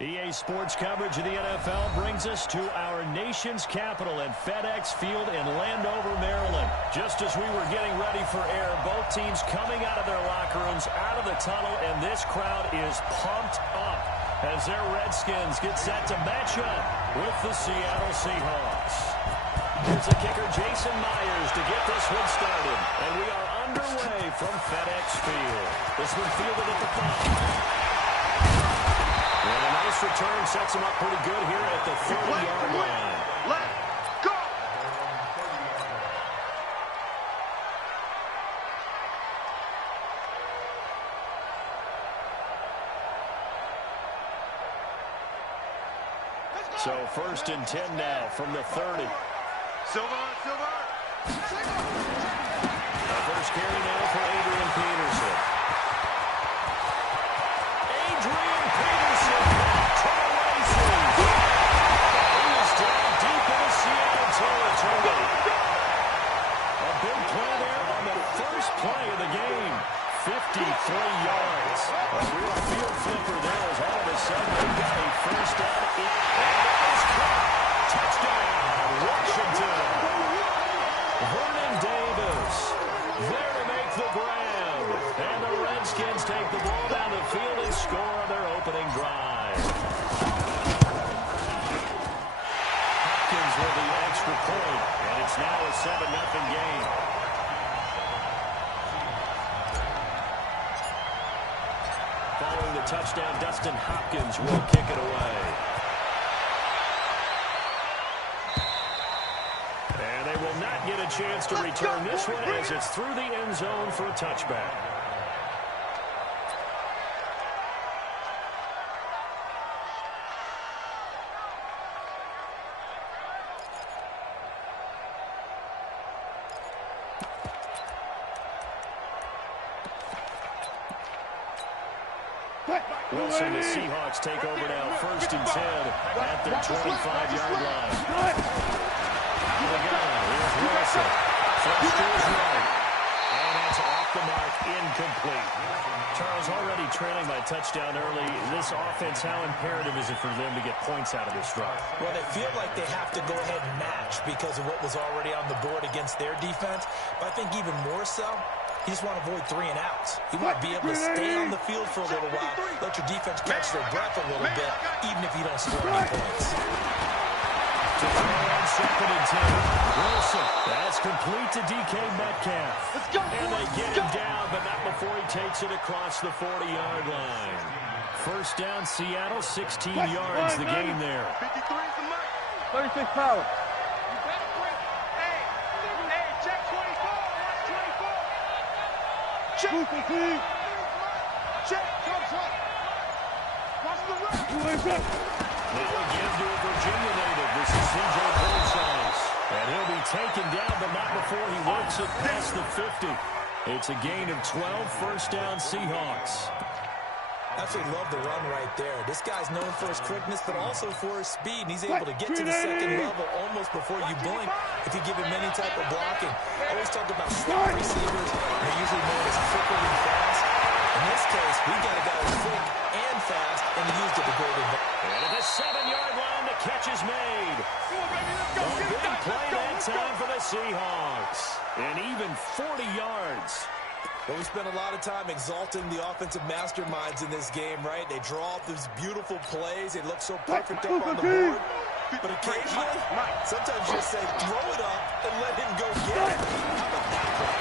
EA Sports coverage of the NFL brings us to our nation's capital at FedEx Field in Landover, Maryland. Just as we were getting ready for air, both teams coming out of their locker rooms, out of the tunnel, and this crowd is pumped up as their Redskins get set to match up with the Seattle Seahawks. Here's the kicker, Jason Myers, to get this one started. And we are underway from FedEx Field. This one fielded at the 5. And a nice return sets him up pretty good here at the 30-yard line. Let's go! So 1st and 10 now from the 30. Silver! The first carry now for Adrian Peterson. Adrian Peterson to the races. He is down deep in the Seattle territory. A big play there on the first play of the game. 53 yards. A real field flipper there as all of a sudden they got a first down. And it is caught. Touchdown, Washington. Vernon Davis there to make the grab. And the Redskins take the ball down the field and score on their opening drive. Hopkins with the extra point, and it's now a 7-0 game. Following the touchdown, Dustin Hopkins will kick it away. And they will not get a chance to return this one as it's through the end zone for a touchback. Wilson, the Seahawks take over now, 1st and 10 at their 25-yard line. Here's Wilson. Flush to his right. And that's off the mark, incomplete. Charles, already trailing by touchdown early. This offense, how imperative is it for them to get points out of this drive? Well, they feel like they have to go ahead and match because of what was already on the board against their defense. But I think even more so, you just want to avoid 3 and outs. You want to be able to stay on the field for a little while, let your defense catch their breath a little bit, even if you don't score any points. To throw on 2nd and 10. Wilson, that's complete to DK Metcalf. Let's go, and they get him down, but not before he takes it across the 40-yard line. First down, Seattle, 16 yards, the gain there. 53 is the mark. 36 power. Check. Check. Watch the run. Now again to a Virginia native. This is C.J. Burnside. And he'll be taken down, but not before he works it past the 50. It's a gain of 12, first down Seahawks. Absolutely love the run right there. This guy's known for his quickness, but also for his speed. And he's able to get to the second level almost before you blink if you give him any type of blocking. I always talk about slot receivers. They're usually known as quicker and fast. In this case, we got a guy who's quick and fast, and he used it to great advantage. And at the 7-yard line, the catch is made. A big play that time for the Seahawks. And even 40 yards. Well, we spent a lot of time exalting the offensive masterminds in this game, right? They draw up these beautiful plays. They look so perfect up on the board. But occasionally, sometimes you just say, throw it up and let him go get it. How about that play?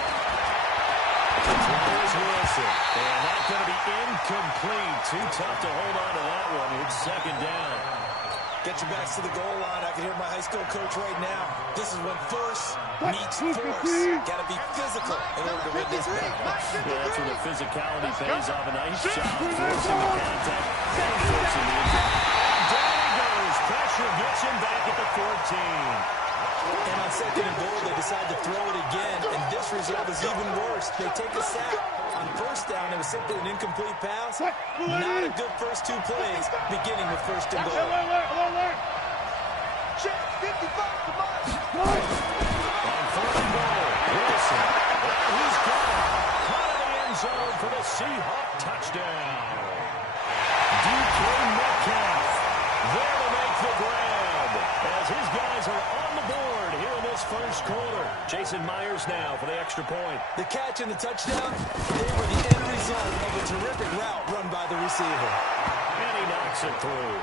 Here's Wilson. And that's going to be incomplete. Too tough to hold on to that one. It's 2nd down. Get your backs to the goal line. I can hear my high school coach right now. This is when force meets force. Got to be physical in order to win this game. Yeah, that's where the physicality pays off. A nice job forcing the contact and forcing the impact. And down he goes. Pressure gets him back at the 14. And on 2nd and goal, they decide to throw it again. And this result is even worse. They take a sack. On 1st down, it was simply an incomplete pass. Not a good first 2 plays, beginning with 1st and goal. Check. 55 to Mike. On 4th and goal, Wilson. He's got it. Caught in the end zone for the Seahawk touchdown. DK Metcalf first quarter. Jason Myers now for the extra point. The catch and the touchdown, they were the end result of a terrific route run by the receiver. And he knocks it through.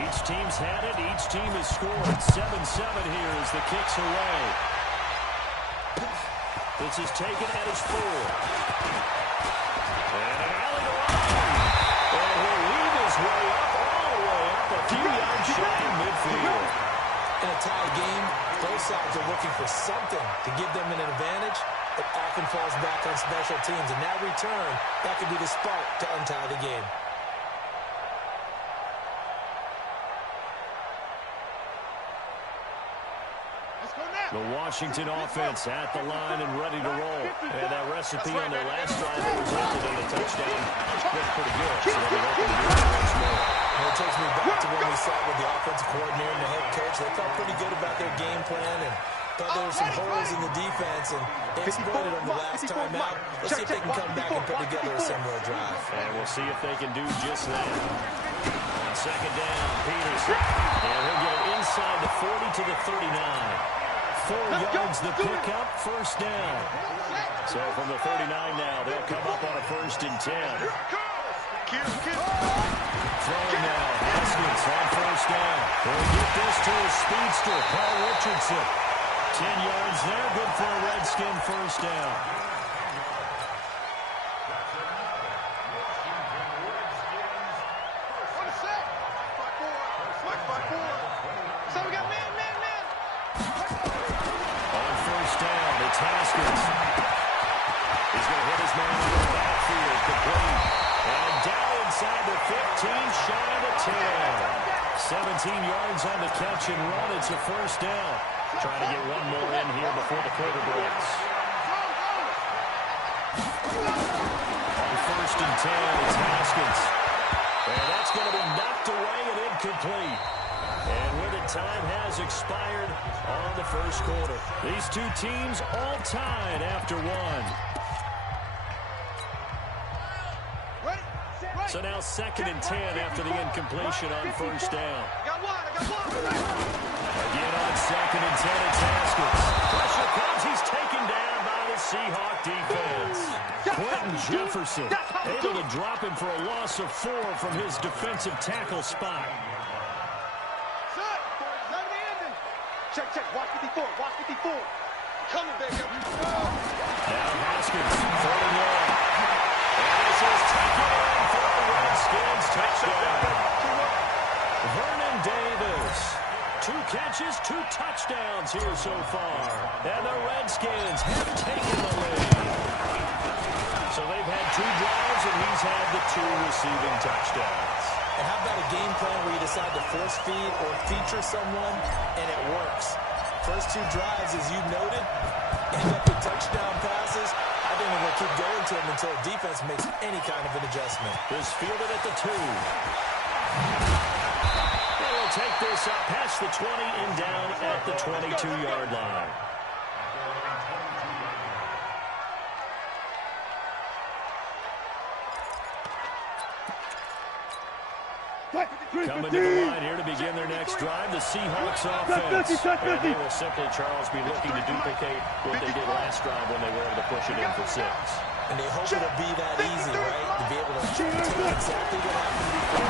Each team's had it. Each team has scored. 7-7 here as the kick's away. This is taken at his 4. And an alley to line. And he'll weave his way up, all the way up, a few yards shy of midfield. In a tie game, both sides are looking for something to give them an advantage. It often falls back on special teams. And that return, that could be the spark to untie the game. The Washington offense at the line and ready to roll. And that recipe on their last drive that resulted in a touchdown looked pretty good. So they're hoping to do it once more. And it takes me back to when we sat with the offensive coordinator and the head coach. They felt pretty good about their game plan and thought there were some holes in the defense, and they exploited them the last time out. Let's see if they can come back and put together a similar drive. And we'll see if they can do just that. On second down, Peterson. And he'll get it inside the 40 to the 39. 4 yards the pickup, first down. So from the 39 now, they'll come up on a 1st and 10. Throwing now, Haskins on 1st down. He'll get this to his speedster, Paul Richardson. 10 yards there, good for a Redskin first down. Haskins. He's going to hit his man in the backfield, complete. And down inside the 15, shy of the 10. 17 yards on the catch and run. It's a first down. Trying to get one more in here before the quarter breaks. On 1st and 10, it's Haskins. And that's going to be knocked away and incomplete. And with it, time has expired on the first quarter. These two teams all tied after one. So now 2nd and 10 after the incompletion on first down. Again on 2nd and 10, it's Haskins. Pressure comes, he's taken down by the Seahawk defense. Quentin Jefferson able to drop him for a loss of 4 from his defensive tackle spot. Check, watch 54, watch 54. Coming, baby. Now Haskins, 40 yards. And this is taken in for the Redskins touchdown. Vernon Davis. 2 catches, 2 touchdowns here so far. And the Redskins have taken the lead. So they've had 2 drives, and he's had the 2 receiving touchdowns. And how about a game plan where you decide to force feed or feature someone, and it works? First 2 drives, as you noted, end up with touchdown passes. I think we're going to keep going to them until the defense makes any kind of an adjustment. Is fielded at the 2. They will take this up past the 20 and down at the 22-yard line. Coming to the line here to begin their next drive, the Seahawks offense. And they will simply, Charles, be looking to duplicate what they did last drive when they were able to push it in for 6. And they hope it'll be that easy, right? To be able to take exactly what happened before,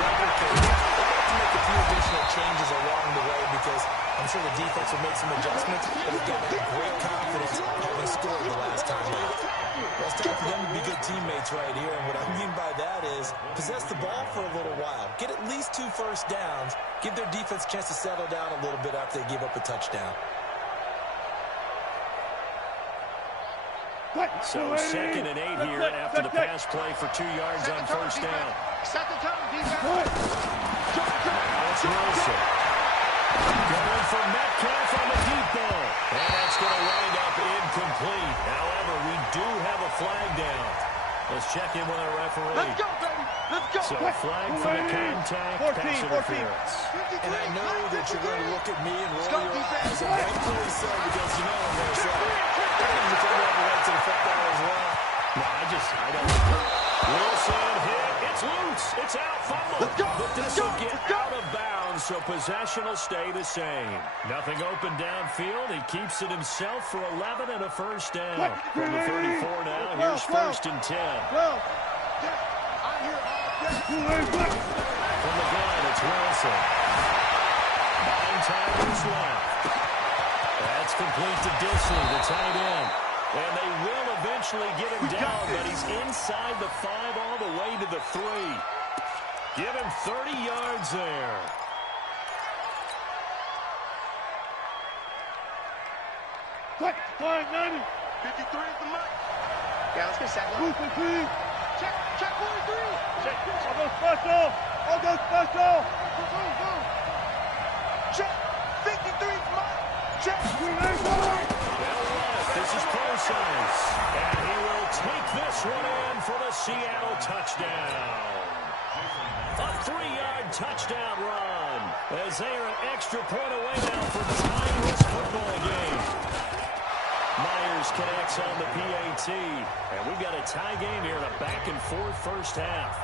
replicate it. They have to make a few additional changes along the way because I'm sure the defense will make some adjustments, but again, they have great confidence having scored the last time out. Well, it's time for them to be good teammates right here, and what I mean by that is possess the ball for a little while. Get at least 2 first downs. Give their defense a chance to settle down a little bit after they give up a touchdown. So 2nd and 8 here after the pass play for 2 yards on first down. Set the tone, defense. That's Wilson. Going for Metcalf on the deep ball. And that's going to wind up incomplete. However, we do have a flag down. Let's check in with our referee. Let's go, baby. Let's go. So a flag for the contact, pass interference. And I know that you're going to look at me and roll your eyes, and rightfully so, because you know what I'm going to say. I think you have a right to defect that as well. No, I don't. Wilson the possession will stay the same. Nothing open downfield. He keeps it himself for 11 and a first down. From the 34 now, here's 1st and 10. From the gun, it's Wilson. 9 tackles left. That's complete to Disley, the tight end. And they will eventually get him down, but he's inside the 5 all the way to the 3. Give him 30 yards there. Quick, 53 is the mark. Yeah, let's get sacked. Check 43. Check. I'll go special. Check. 53 is mine. Check. This is Parsons. And he will take this one in for the Seattle touchdown. A 3-yard touchdown run. As they are an extra point away now from tying this football game. Myers connects on the PAT. And we've got a tie game here in a back-and-forth first half.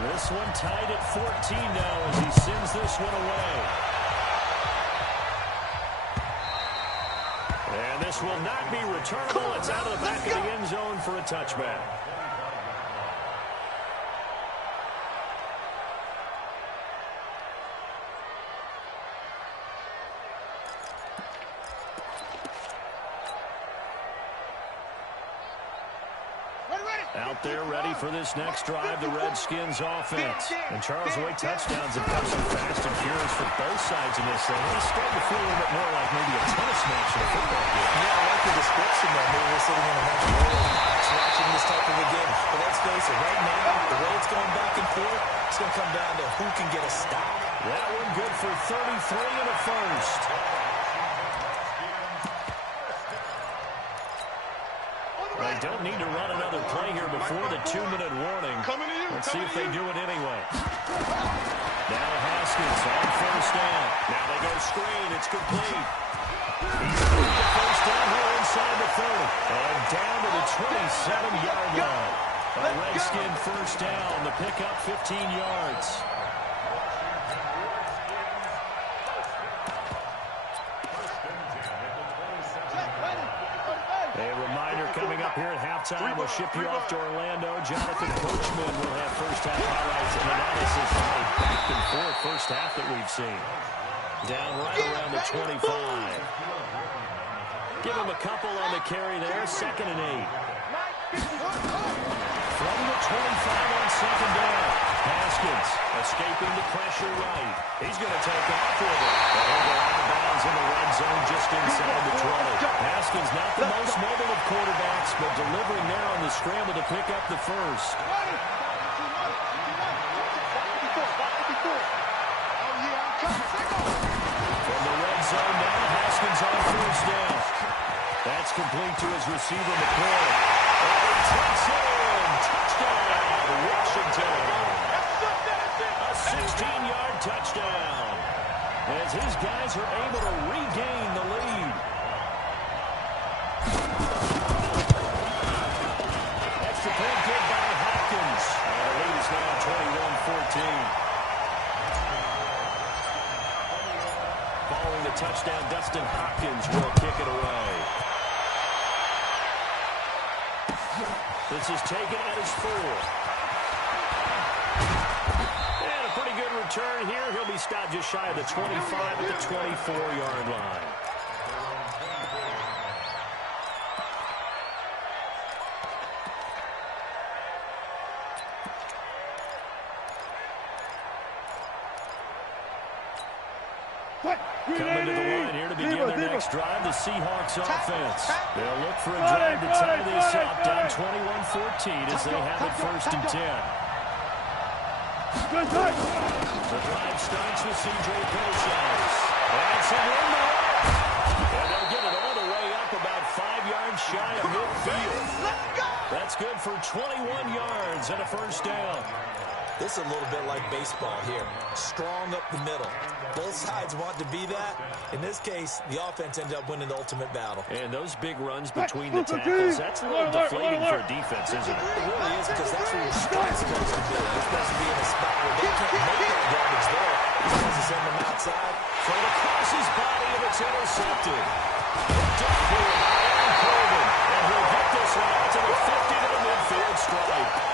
This one tied at 14 now as he sends this one away. And this will not be returnable. It's out of the back of the end zone for a touchback. Out there ready for this next drive, the Redskins offense. And Charles Way touchdowns have come some fast and furious for both sides in this thing. It's starting to feel a little bit more like maybe a tennis match in a football game. Yeah, I like the description there. Maybe we're sitting in a bunch of box watching this type of a game. But let's face it, right now, the way it's going back and forth, it's going to come down to who can get a stop. That one good for 33 and a first. They don't need to run another play here before the 2-minute warning. Let's see if they do it anyway. Now Haskins on first down. Now they go screen. It's complete. He's got the first down here inside the 30. And down to the 27-yard line. A Redskin first down. The pickup 15 yards. A reminder coming up here at halftime. We'll ship you off to Orlando. Jonathan Coachman will have first half highlights and analysis from a back-and-forth first half that we've seen. Down right around the 25. Give him a couple on the carry there. 2nd and 8. From the 25 on 2nd down. Haskins escaping the pressure right. He's going to take off with it. But he'll go out of bounds in the red zone just inside the 20. Haskins not the most mobile of quarterbacks, but delivering there on the scramble to pick up the first. From the red zone now, Haskins on first down. That's complete to his receiver, McCoy. And he takes in. Touchdown, Washington. A 16-yard touchdown. As his guys are able to regain the lead. Extra point good by Hopkins. And the lead is now 21-14. Following the touchdown, Dustin Hopkins will kick it away. This is taken at his 4. And a pretty good return here. He'll be stopped just shy of the 25 at the 24-yard line. Coming to the line here to begin their next drive, the Seahawks offense. They'll look for a drive to tie this up, down 21-14 as they have it 1st and 10. The drive starts with C.J. Peters. And some room to run. And they'll get it all the way up about 5 yards shy of midfield. That's good for 21 yards and a first down. This is a little bit like baseball here. Strong up the middle. Both sides want to be that. In this case, the offense ended up winning the ultimate battle. And those big runs between the tackles, that's a little deflating for a defense, isn't it? It really is, because that's where your strike's supposed to be. You're supposed to be in a spot where they can't make that garbage there. You're supposed to send them outside. Thrown across his body, and it's intercepted. Picked up here by Aaron Corbin. And he'll get this one out to the 50 to the midfield stripe.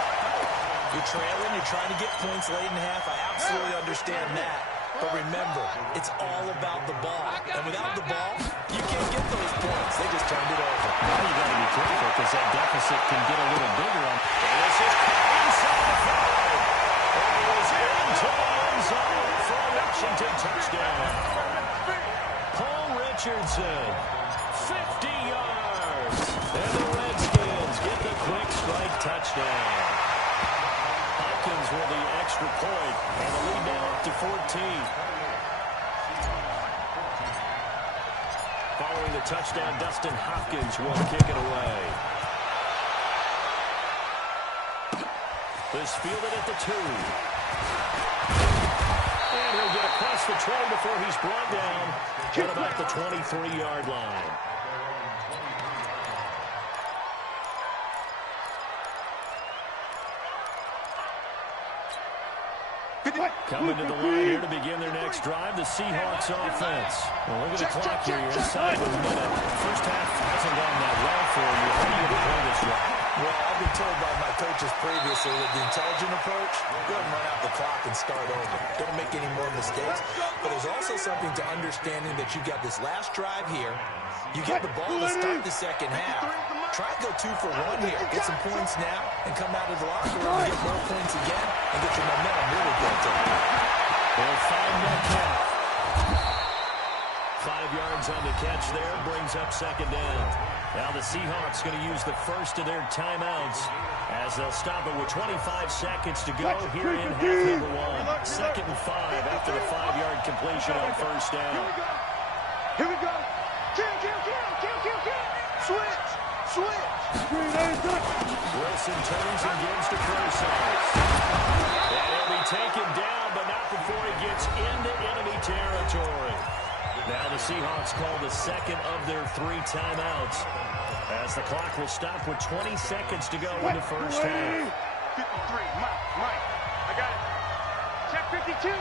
You're trailing, you're trying to get points late in half. I absolutely understand that. But remember, it's all about the ball. And without the ball, you can't get those points. They just turned it over. Now you got to be careful because that deficit can get a little bigger. And this is caught inside the 5. And he was into the end zone for a Washington touchdown. Paul Richardson, 50 yards. And the Redskins get the quick strike touchdown. Hopkins with the extra point, and the lead now up to 14. Following the touchdown, Dustin Hopkins will kick it away. This fielded at the 2. And he'll get across the 20 before he's brought down at about the 23-yard line. Coming to the line here to begin their next drive, the Seahawks offense. Well, look at the clock here. You're inside of a minute. First half hasn't gone that well for you. How do you play this drive? Well, I've been told by my coaches previously that the intelligent approach, go ahead and run out the clock and start over. Don't make any more mistakes. But there's also something to understanding that you got this last drive here. You get the ball to start the second half. Try to go 2 for 1 here. Get some points now and come out of the locker room and get more points again and get your momentum really built up. They'll find Metcalf. 5 yards on the catch there. Brings up second down. Now the Seahawks going to use the first of their timeouts as they'll stop it with 25 seconds to go here in half number 1. Second and 5 after the 5-yard completion on first down. Here we go. Kill. Switch. Wilson turns and gives to Procise. And he'll be taken down, but not before he gets into enemy territory. Now the Seahawks call the second of their 3 timeouts as the clock will stop with 20 seconds to go in the first half. 53, Mike. I got it. Check 52.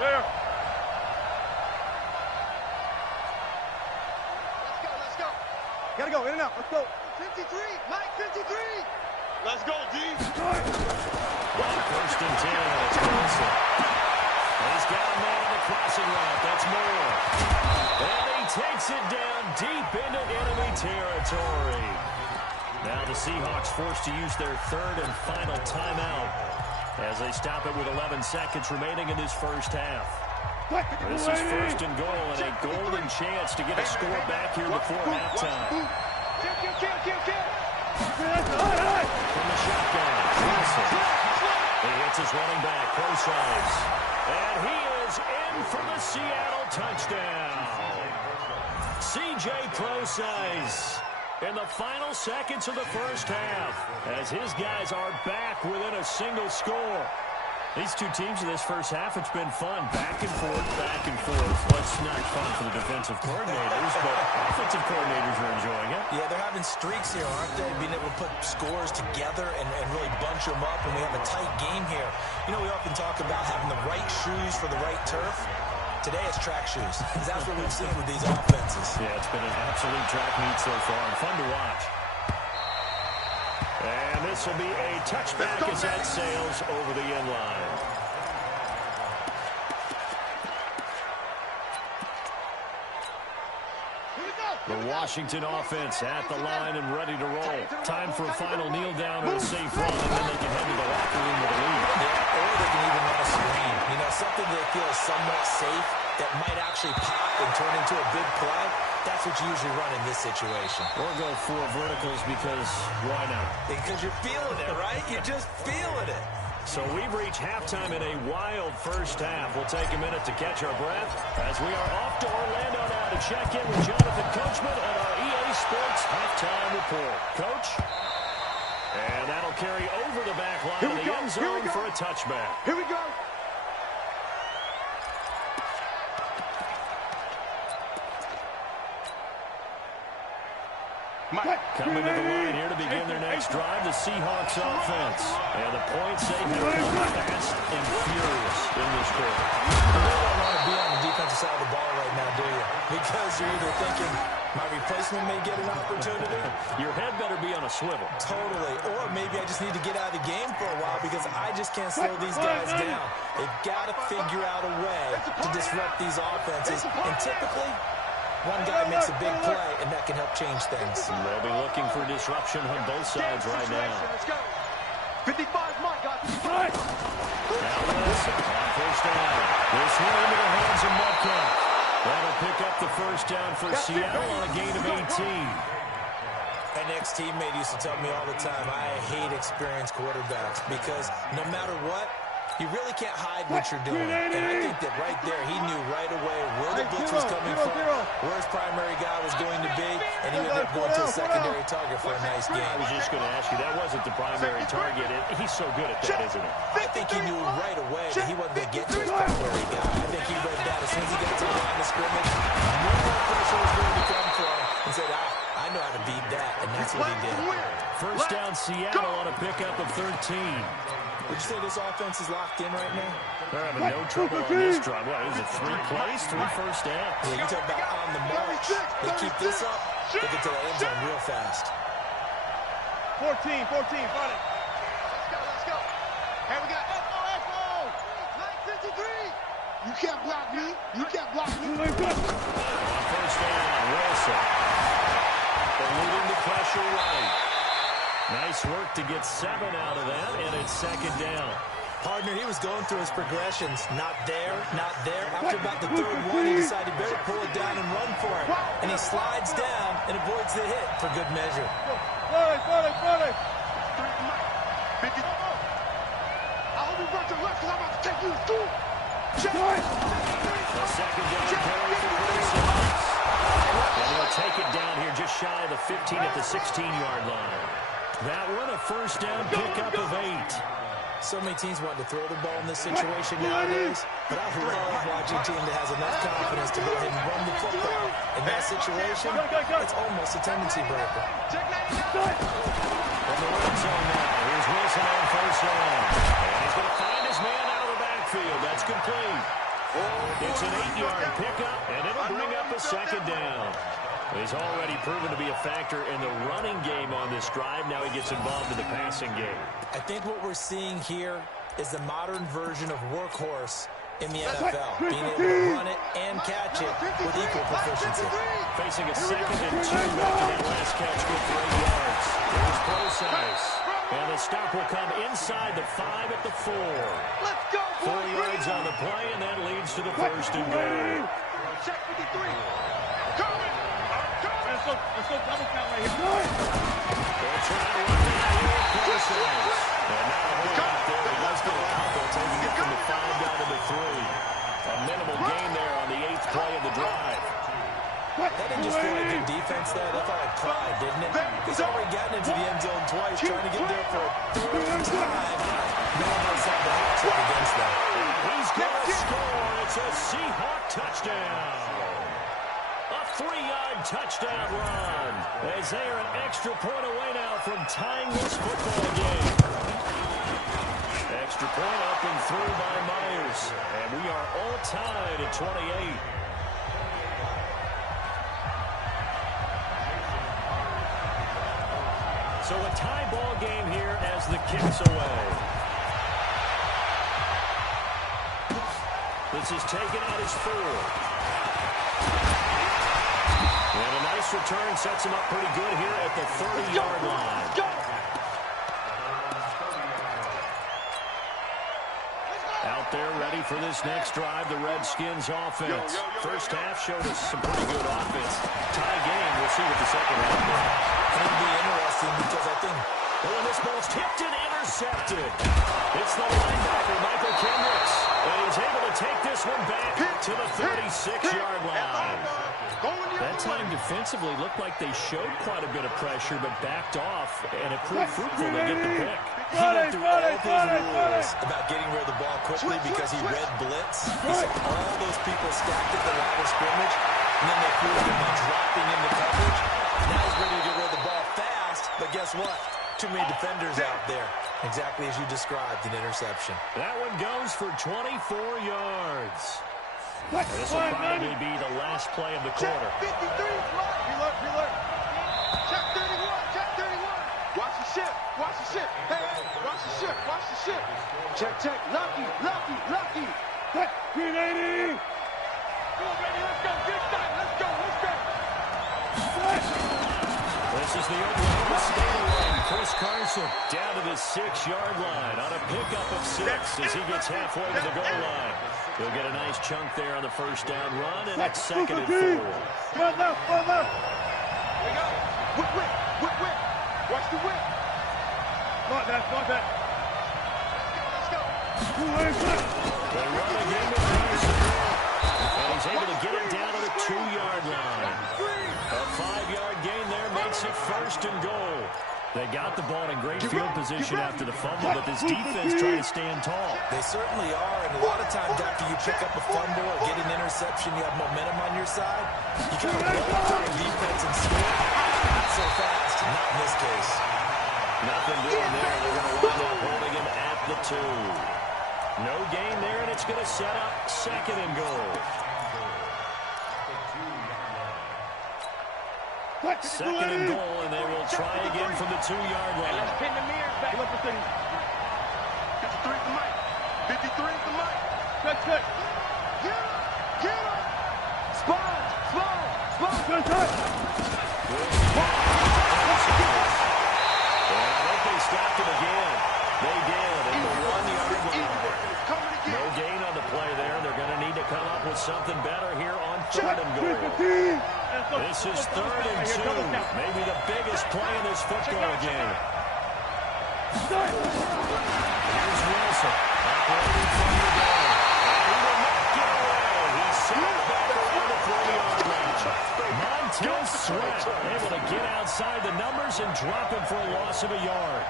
There. Let's go. Gotta go, in and out. Let's go. 53, Mike, 53. Let's go, D. First and 10, it's Wilson. He's got a man on the crossing route. That's Moore. And he takes it down deep into enemy territory. Now the Seahawks forced to use their 3rd and final timeout as they stop it with 11 seconds remaining in this first half. This is first and goal and a golden chance to get a score back here before halftime. Kill. From the shotgun, Wilson. He hits his running back, Procise. And he is in for the Seattle touchdown. C.J. Procise in the final seconds of the first half as his guys are back within a single score. These two teams in this first half, it's been fun. Back and forth. Well, it's not fun for the defensive coordinators, but offensive coordinators are enjoying it. Yeah, they're having streaks here, aren't they? Being able to put scores together and really bunch them up, and we have a tight game here. You know, we often talk about having the right shoes for the right turf. Today it's track shoes, because that's what we've seen with these offenses. Yeah, it's been an absolute track meet so far, and fun to watch. And this will be a touchback as that sails over the end line. The Washington offense at the line and ready to roll. Time for a final kneel down and a safe run, and then they can head to the locker room with a lead. Yeah, or they can even run a screen. You know, something they feel is somewhat safe that might actually pop and turn into a big play. That's what you usually run in this situation. Or go 4 verticals because why not? Because you're feeling it, right? You're just feeling it. So we've reached halftime in a wild first half. We'll take a minute to catch our breath as we are off to Orlando now to check in with Jonathan Coachman and our EA Sports halftime report. Coach? And that'll carry over the back line of the end zone for a touchback. Here we go. Coming to the line here to begin their next drive, the Seahawks offense. And the points they have come fast and furious in this quarter. You really don't want to be on the defensive side of the ball right now, do you? Because you're either thinking, my replacement may get an opportunity. Your head better be on a swivel. Totally. Or maybe I just need to get out of the game for a while because I just can't slow these guys down. They've got to figure out a way to disrupt these offenses. And typically, one guy makes a big play, and that can help change things. They'll be looking for disruption on both sides right now. Let's go. 55 my God. Now Wilson on first down. This one into the hands of Metcalf. That'll pick up the first down for Seattle on a gain of 18. An ex-teammate used to tell me all the time, I hate experienced quarterbacks because no matter what, you really can't hide what you're doing. And I think that right there, he knew right away where the blitz was coming from, where his primary guy was going to be, and he ended up going to a secondary target for a nice game. I was just going to ask you, that wasn't the primary target. He's so good at that, isn't he? I think he knew right away that he wasn't going to get to his primary guy. I think he read that as soon as he got to the line of scrimmage, knew where pressure was going to come from, and said, I know how to beat that, and that's what he did. First down, Seattle on a pickup of 13. Would you say this offense is locked in right now? They're having no trouble on this drive. What is it, 3 plays, 3 first downs? Yeah, you talk about on the march. They keep this up, they get to the end zone real fast. 14, run it. Let's go. Here we go. Echo. 953. You can't block me. On first down, Wilson. Eluding the pressure right. Nice work to get 7 out of that, and it's second down. Partner, he was going through his progressions. Not there, not there. After about the third one, he decided he better pull it down and run for it. And he slides down and avoids the hit for good measure. Buddy. I hope you run to left because I'm about to take you through. A second down carry for Wilson. And he'll take it down here just shy of the 15 at the 16-yard line. That one a first down pickup of 8. So many teams want to throw the ball in this situation nowadays, but I love watching a team that has enough confidence to go ahead and run the football. In that situation, it's almost a tendency breaker. From the red zone now, here's Wilson on first down. And he's going to find his man out of the backfield. That's complete. It's an 8-yard pickup, and it'll bring up a second down. He's already proven to be a factor in the running game on this drive. Now he gets involved in the passing game. I think what we're seeing here is the modern version of workhorse in the NFL. Being able to run it and catch it with equal proficiency. Facing a 2nd and 2 after that last catch good for 8 yards. Here's Procise. And the stop will come inside the 5 at the 4. Let's go, 4 yards on the play, and that leads to the first and goal. Check 53. Let's go double count right here. They'll try to run it out here. Procise. And now a whole lot there. He does get a couple, taking it from the 5 down to the 3. A minimal gain there on the 8th play of the drive. That didn't just feel like good defense there. That felt like pride, didn't it? He's already gotten into the end zone twice, trying to get there for a 3rd time. No one else had the hat trick against them. He's going to score. It's a Seahawk touchdown. A 3-yard touchdown run. As they are an extra point away now from tying this football game. Extra point up and through by Myers. And we are all tied at 28. So a tie ball game here as the kick's away. This is taken at his 4. And a nice return sets him up pretty good here at the 30-yard line. Out there ready for this next drive, the Redskins offense. First half showed us some pretty good offense. Tie game, we'll see what the second half does. It'll be interesting because I think when this ball's tipped and intercepted. It's the linebacker, Michael Kendricks. And he's able to take this this one back to the 36-yard line. That time defensively looked like they showed quite a bit of pressure, but backed off, and it proved fruitful to get the pick. He went through all of his rules about getting rid of the ball quickly because he read blitz. He saw all those people stacked at the line of scrimmage, and then they proved him by dropping into coverage. Now he's ready to get rid of the ball fast, but guess what? Too many defenders out there. Exactly as you described, an interception. That one goes for 24 yards. This will probably be the last play of the quarter. Check 53, reload. Check 31, check 31. Watch the ship, watch the ship. Hey, watch the ship, watch the ship. Check, lucky. Check, 380. Come on, baby, let's go, get started, let's go. This is the Oklahoma State line. Chris Carson down to the 6-yard line on a pickup of 6 as he gets halfway to the goal line. He'll get a nice chunk there on the first down run, and it's 2nd and 4. Here we go. Whip. Watch the whip. Mark that. Let's go. They run again with Carson. And he's able to get it down to the 2-yard line. A 5-yard gain there makes it 1st and goal. They got the ball in great field position after the fumble, but this defense trying to stand tall. They certainly are, and a lot of times after you pick up a fumble or get an interception, you have momentum on your side. You kind of blow through the defense and score. Not so fast, not in this case. Nothing doing there. They're going to wind up holding him at the 2. No gain there, and it's going to set up 2nd and goal. 2nd and goal, and they will try again from the 2-yard line. Let's pin the mirrors back. 53 is the mic. 53 is the mic. Check. Get him. Spawn. Good. And I think they stopped him again. They did at the 1-yard line. No gain on the play there. They're going to need to come up with something better here on 3rd and goal. This is 3rd and 2. Maybe the biggest play in this football game. Here's Wilson. Operating from the down. He will not get away. He's sailed back around the 40-yard line. Montez Sweat able to get outside the numbers and drop him for a loss of a yard.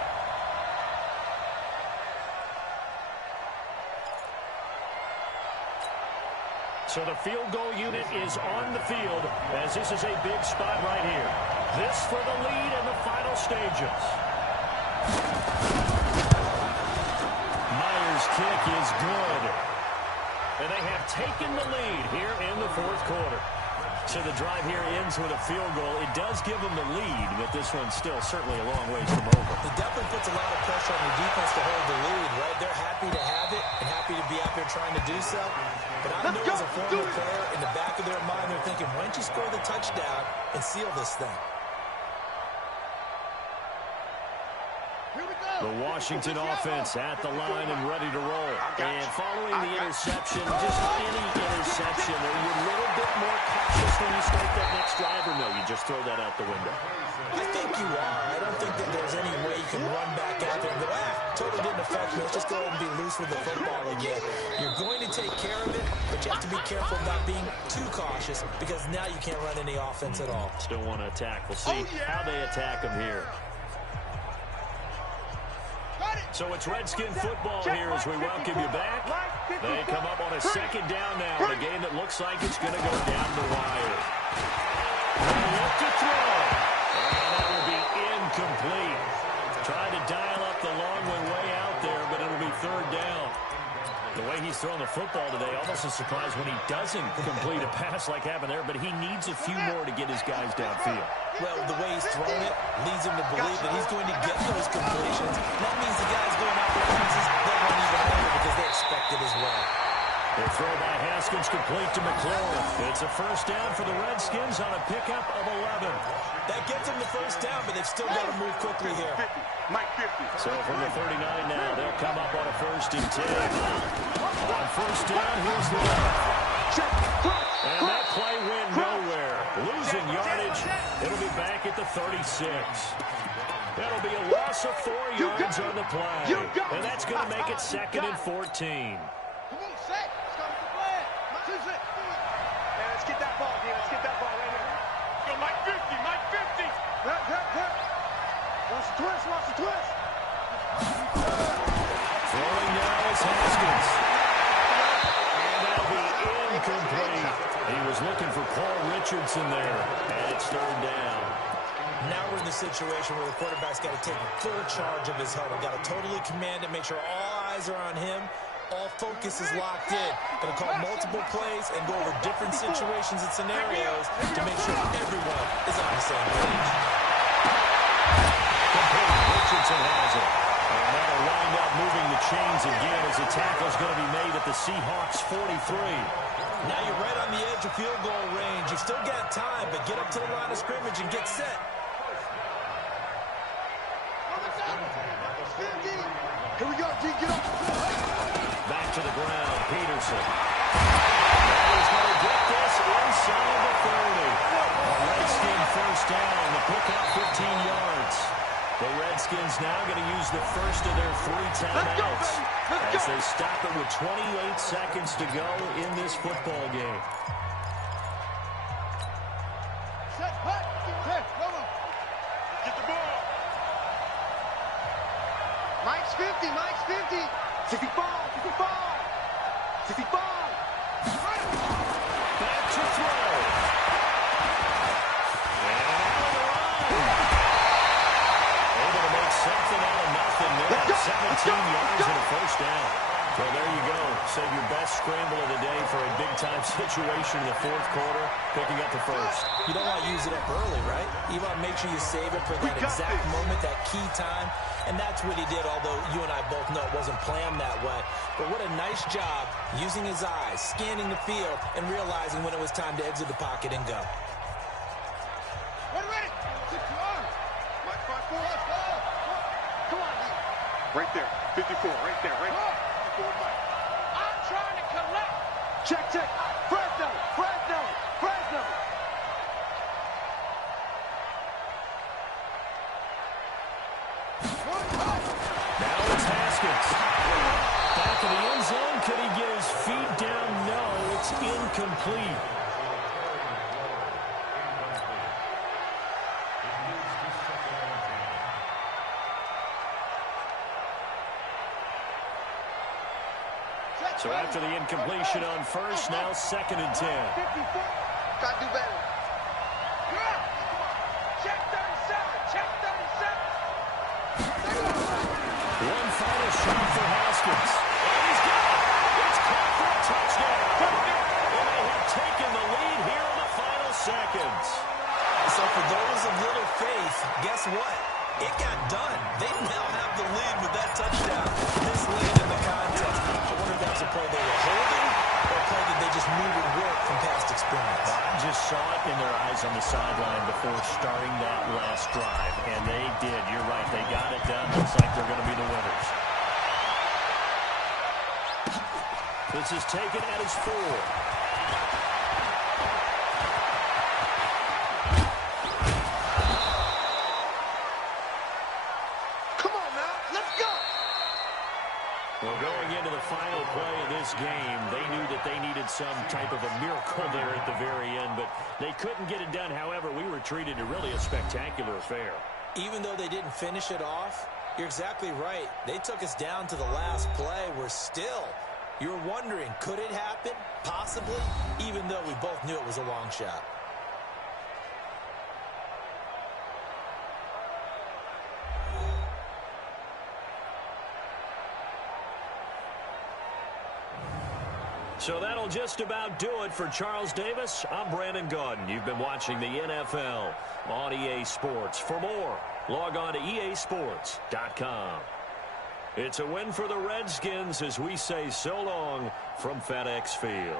So the field goal unit is on the field as this is a big spot right here. This for the lead in the final stages. Myers' kick is good. And they have taken the lead here in the 4th quarter. So the drive here ends with a field goal. It does give them the lead, but this one's still certainly a long ways from over. It definitely puts a lot of pressure on the defense to hold the lead, right? They're happy to have it and happy to be out there trying to do so. But I know as a former player, in the back of their mind, they're thinking, why don't you score the touchdown and seal this thing? The Washington offense at the line and ready to roll. And following the interception, just any interception, are you a little bit more cautious when you start that next drive, or no, you just throw that out the window? I think you are. I don't think that there's any way you can run back out there and go, totally didn't affect me. Let's just go ahead and be loose with the football again. You're going to take care of it, but you have to be careful about being too cautious because now you can't run any offense at all. Still want to attack. We'll see how they attack them here. So it's Redskin football here as we welcome you back. They come up on a 2nd down now in a game that looks like it's going to go down the wire. They look to throw. And that will be incomplete. Trying to dial up the long one way out there, but it'll be 3rd down. The way he's throwing the football today, almost a surprise when he doesn't complete a pass like happened there, but he needs a few more to get his guys downfield. Well, the way he's throwing it leads him to believe that he's going to get those completions. That means the guys going out there, they'll run even harder because they expect it as well. The throw by Haskins complete to McLaurin. It's a 1st down for the Redskins on a pickup of 11. That gets them the 1st down, but they've still got to move quickly here. Mike 50. So from the 39 now, they'll come up on a 1st and 10. On 1st down, here's the and that play went nowhere. Losing yardage. It'll be back at the 36. That'll be a loss of 4 yards on the play. And that's going to make it 2nd and 14. Come on, set. Let's go with the plan. Mike 50, Mike 50. Watch the twist, watch the twist. Throwing now is Haskins. And that'll be incomplete. He was looking for Paul Richardson there, and it's third down. Now we're in the situation where the quarterback's got to take full charge of his huddle. Got to totally command it, make sure all eyes are on him. All focus is locked in. Going to call multiple plays and go over different situations and scenarios to make sure everyone is on the same page. Richardson has it. And that'll wind up moving the chains again as the tackle's going to be made at the Seahawks 43. Now you're right on the edge of field goal range. You've still got time, but get up to the line of scrimmage and get set. Here we go, G, get up. Back to the ground, Peterson. Now he's going to get this inside the 30. Redskin first down, the pickup 15 yards. The Redskins now going to use the first of their 3 timeouts as they stop it with 28 seconds to go in this football game. Set, hut, set, come on. Get the ball. Mike's 50, Mike's 50. 65, 65. 65. Back to throw. And out of the line. Able to make something out of nothing there. 17 yards and a first down. So there you go. Save your best scramble of the day for a big-time situation in the fourth quarter, picking up the first. You don't want to use it up early, right? You want to make sure you save it for that exact moment, that key time. And that's what he did, although you and I both know it wasn't planned that way. But what a nice job using his eyes, scanning the field, and realizing when it was time to exit the pocket and go. Ready. 6 yards. Mike, 5-4. Let's go. Come on, Lee. Right there. 54, right there, right there. 54, Mike. I'm trying to collect. Check. Fresno. Now it's Haskins. Back in the end zone. Could he get his feet down? No, it's incomplete. So after the incompletion on first, now 2nd and 10. Gotta do better. Check 37, check 37. One final shot for Haskins. And he's got it. It's caught for a touchdown. And they have taken the lead here in the final seconds. So for those of little faith, guess what? It got done. They now have the lead with that touchdown this late in the contest. I wonder if that's a play they were holding or a play that they just knew would work from past experience. I just saw it in their eyes on the sideline before starting that last drive, and they did. You're right. They got it done. Looks like they're going to be the winners. This is taken at his 4. Well, going into the final play of this game, they knew that they needed some type of a miracle there at the very end, but they couldn't get it done. However, we were treated to really a spectacular affair. Even though they didn't finish it off, you're exactly right. They took us down to the last play. We're still, you're wondering, could it happen? Possibly, even though we both knew it was a long shot. So that'll just about do it for Charles Davis. I'm Brandon Gaudin. You've been watching the NFL on EA Sports. For more, log on to easports.com. It's a win for the Redskins as we say so long from FedEx Field.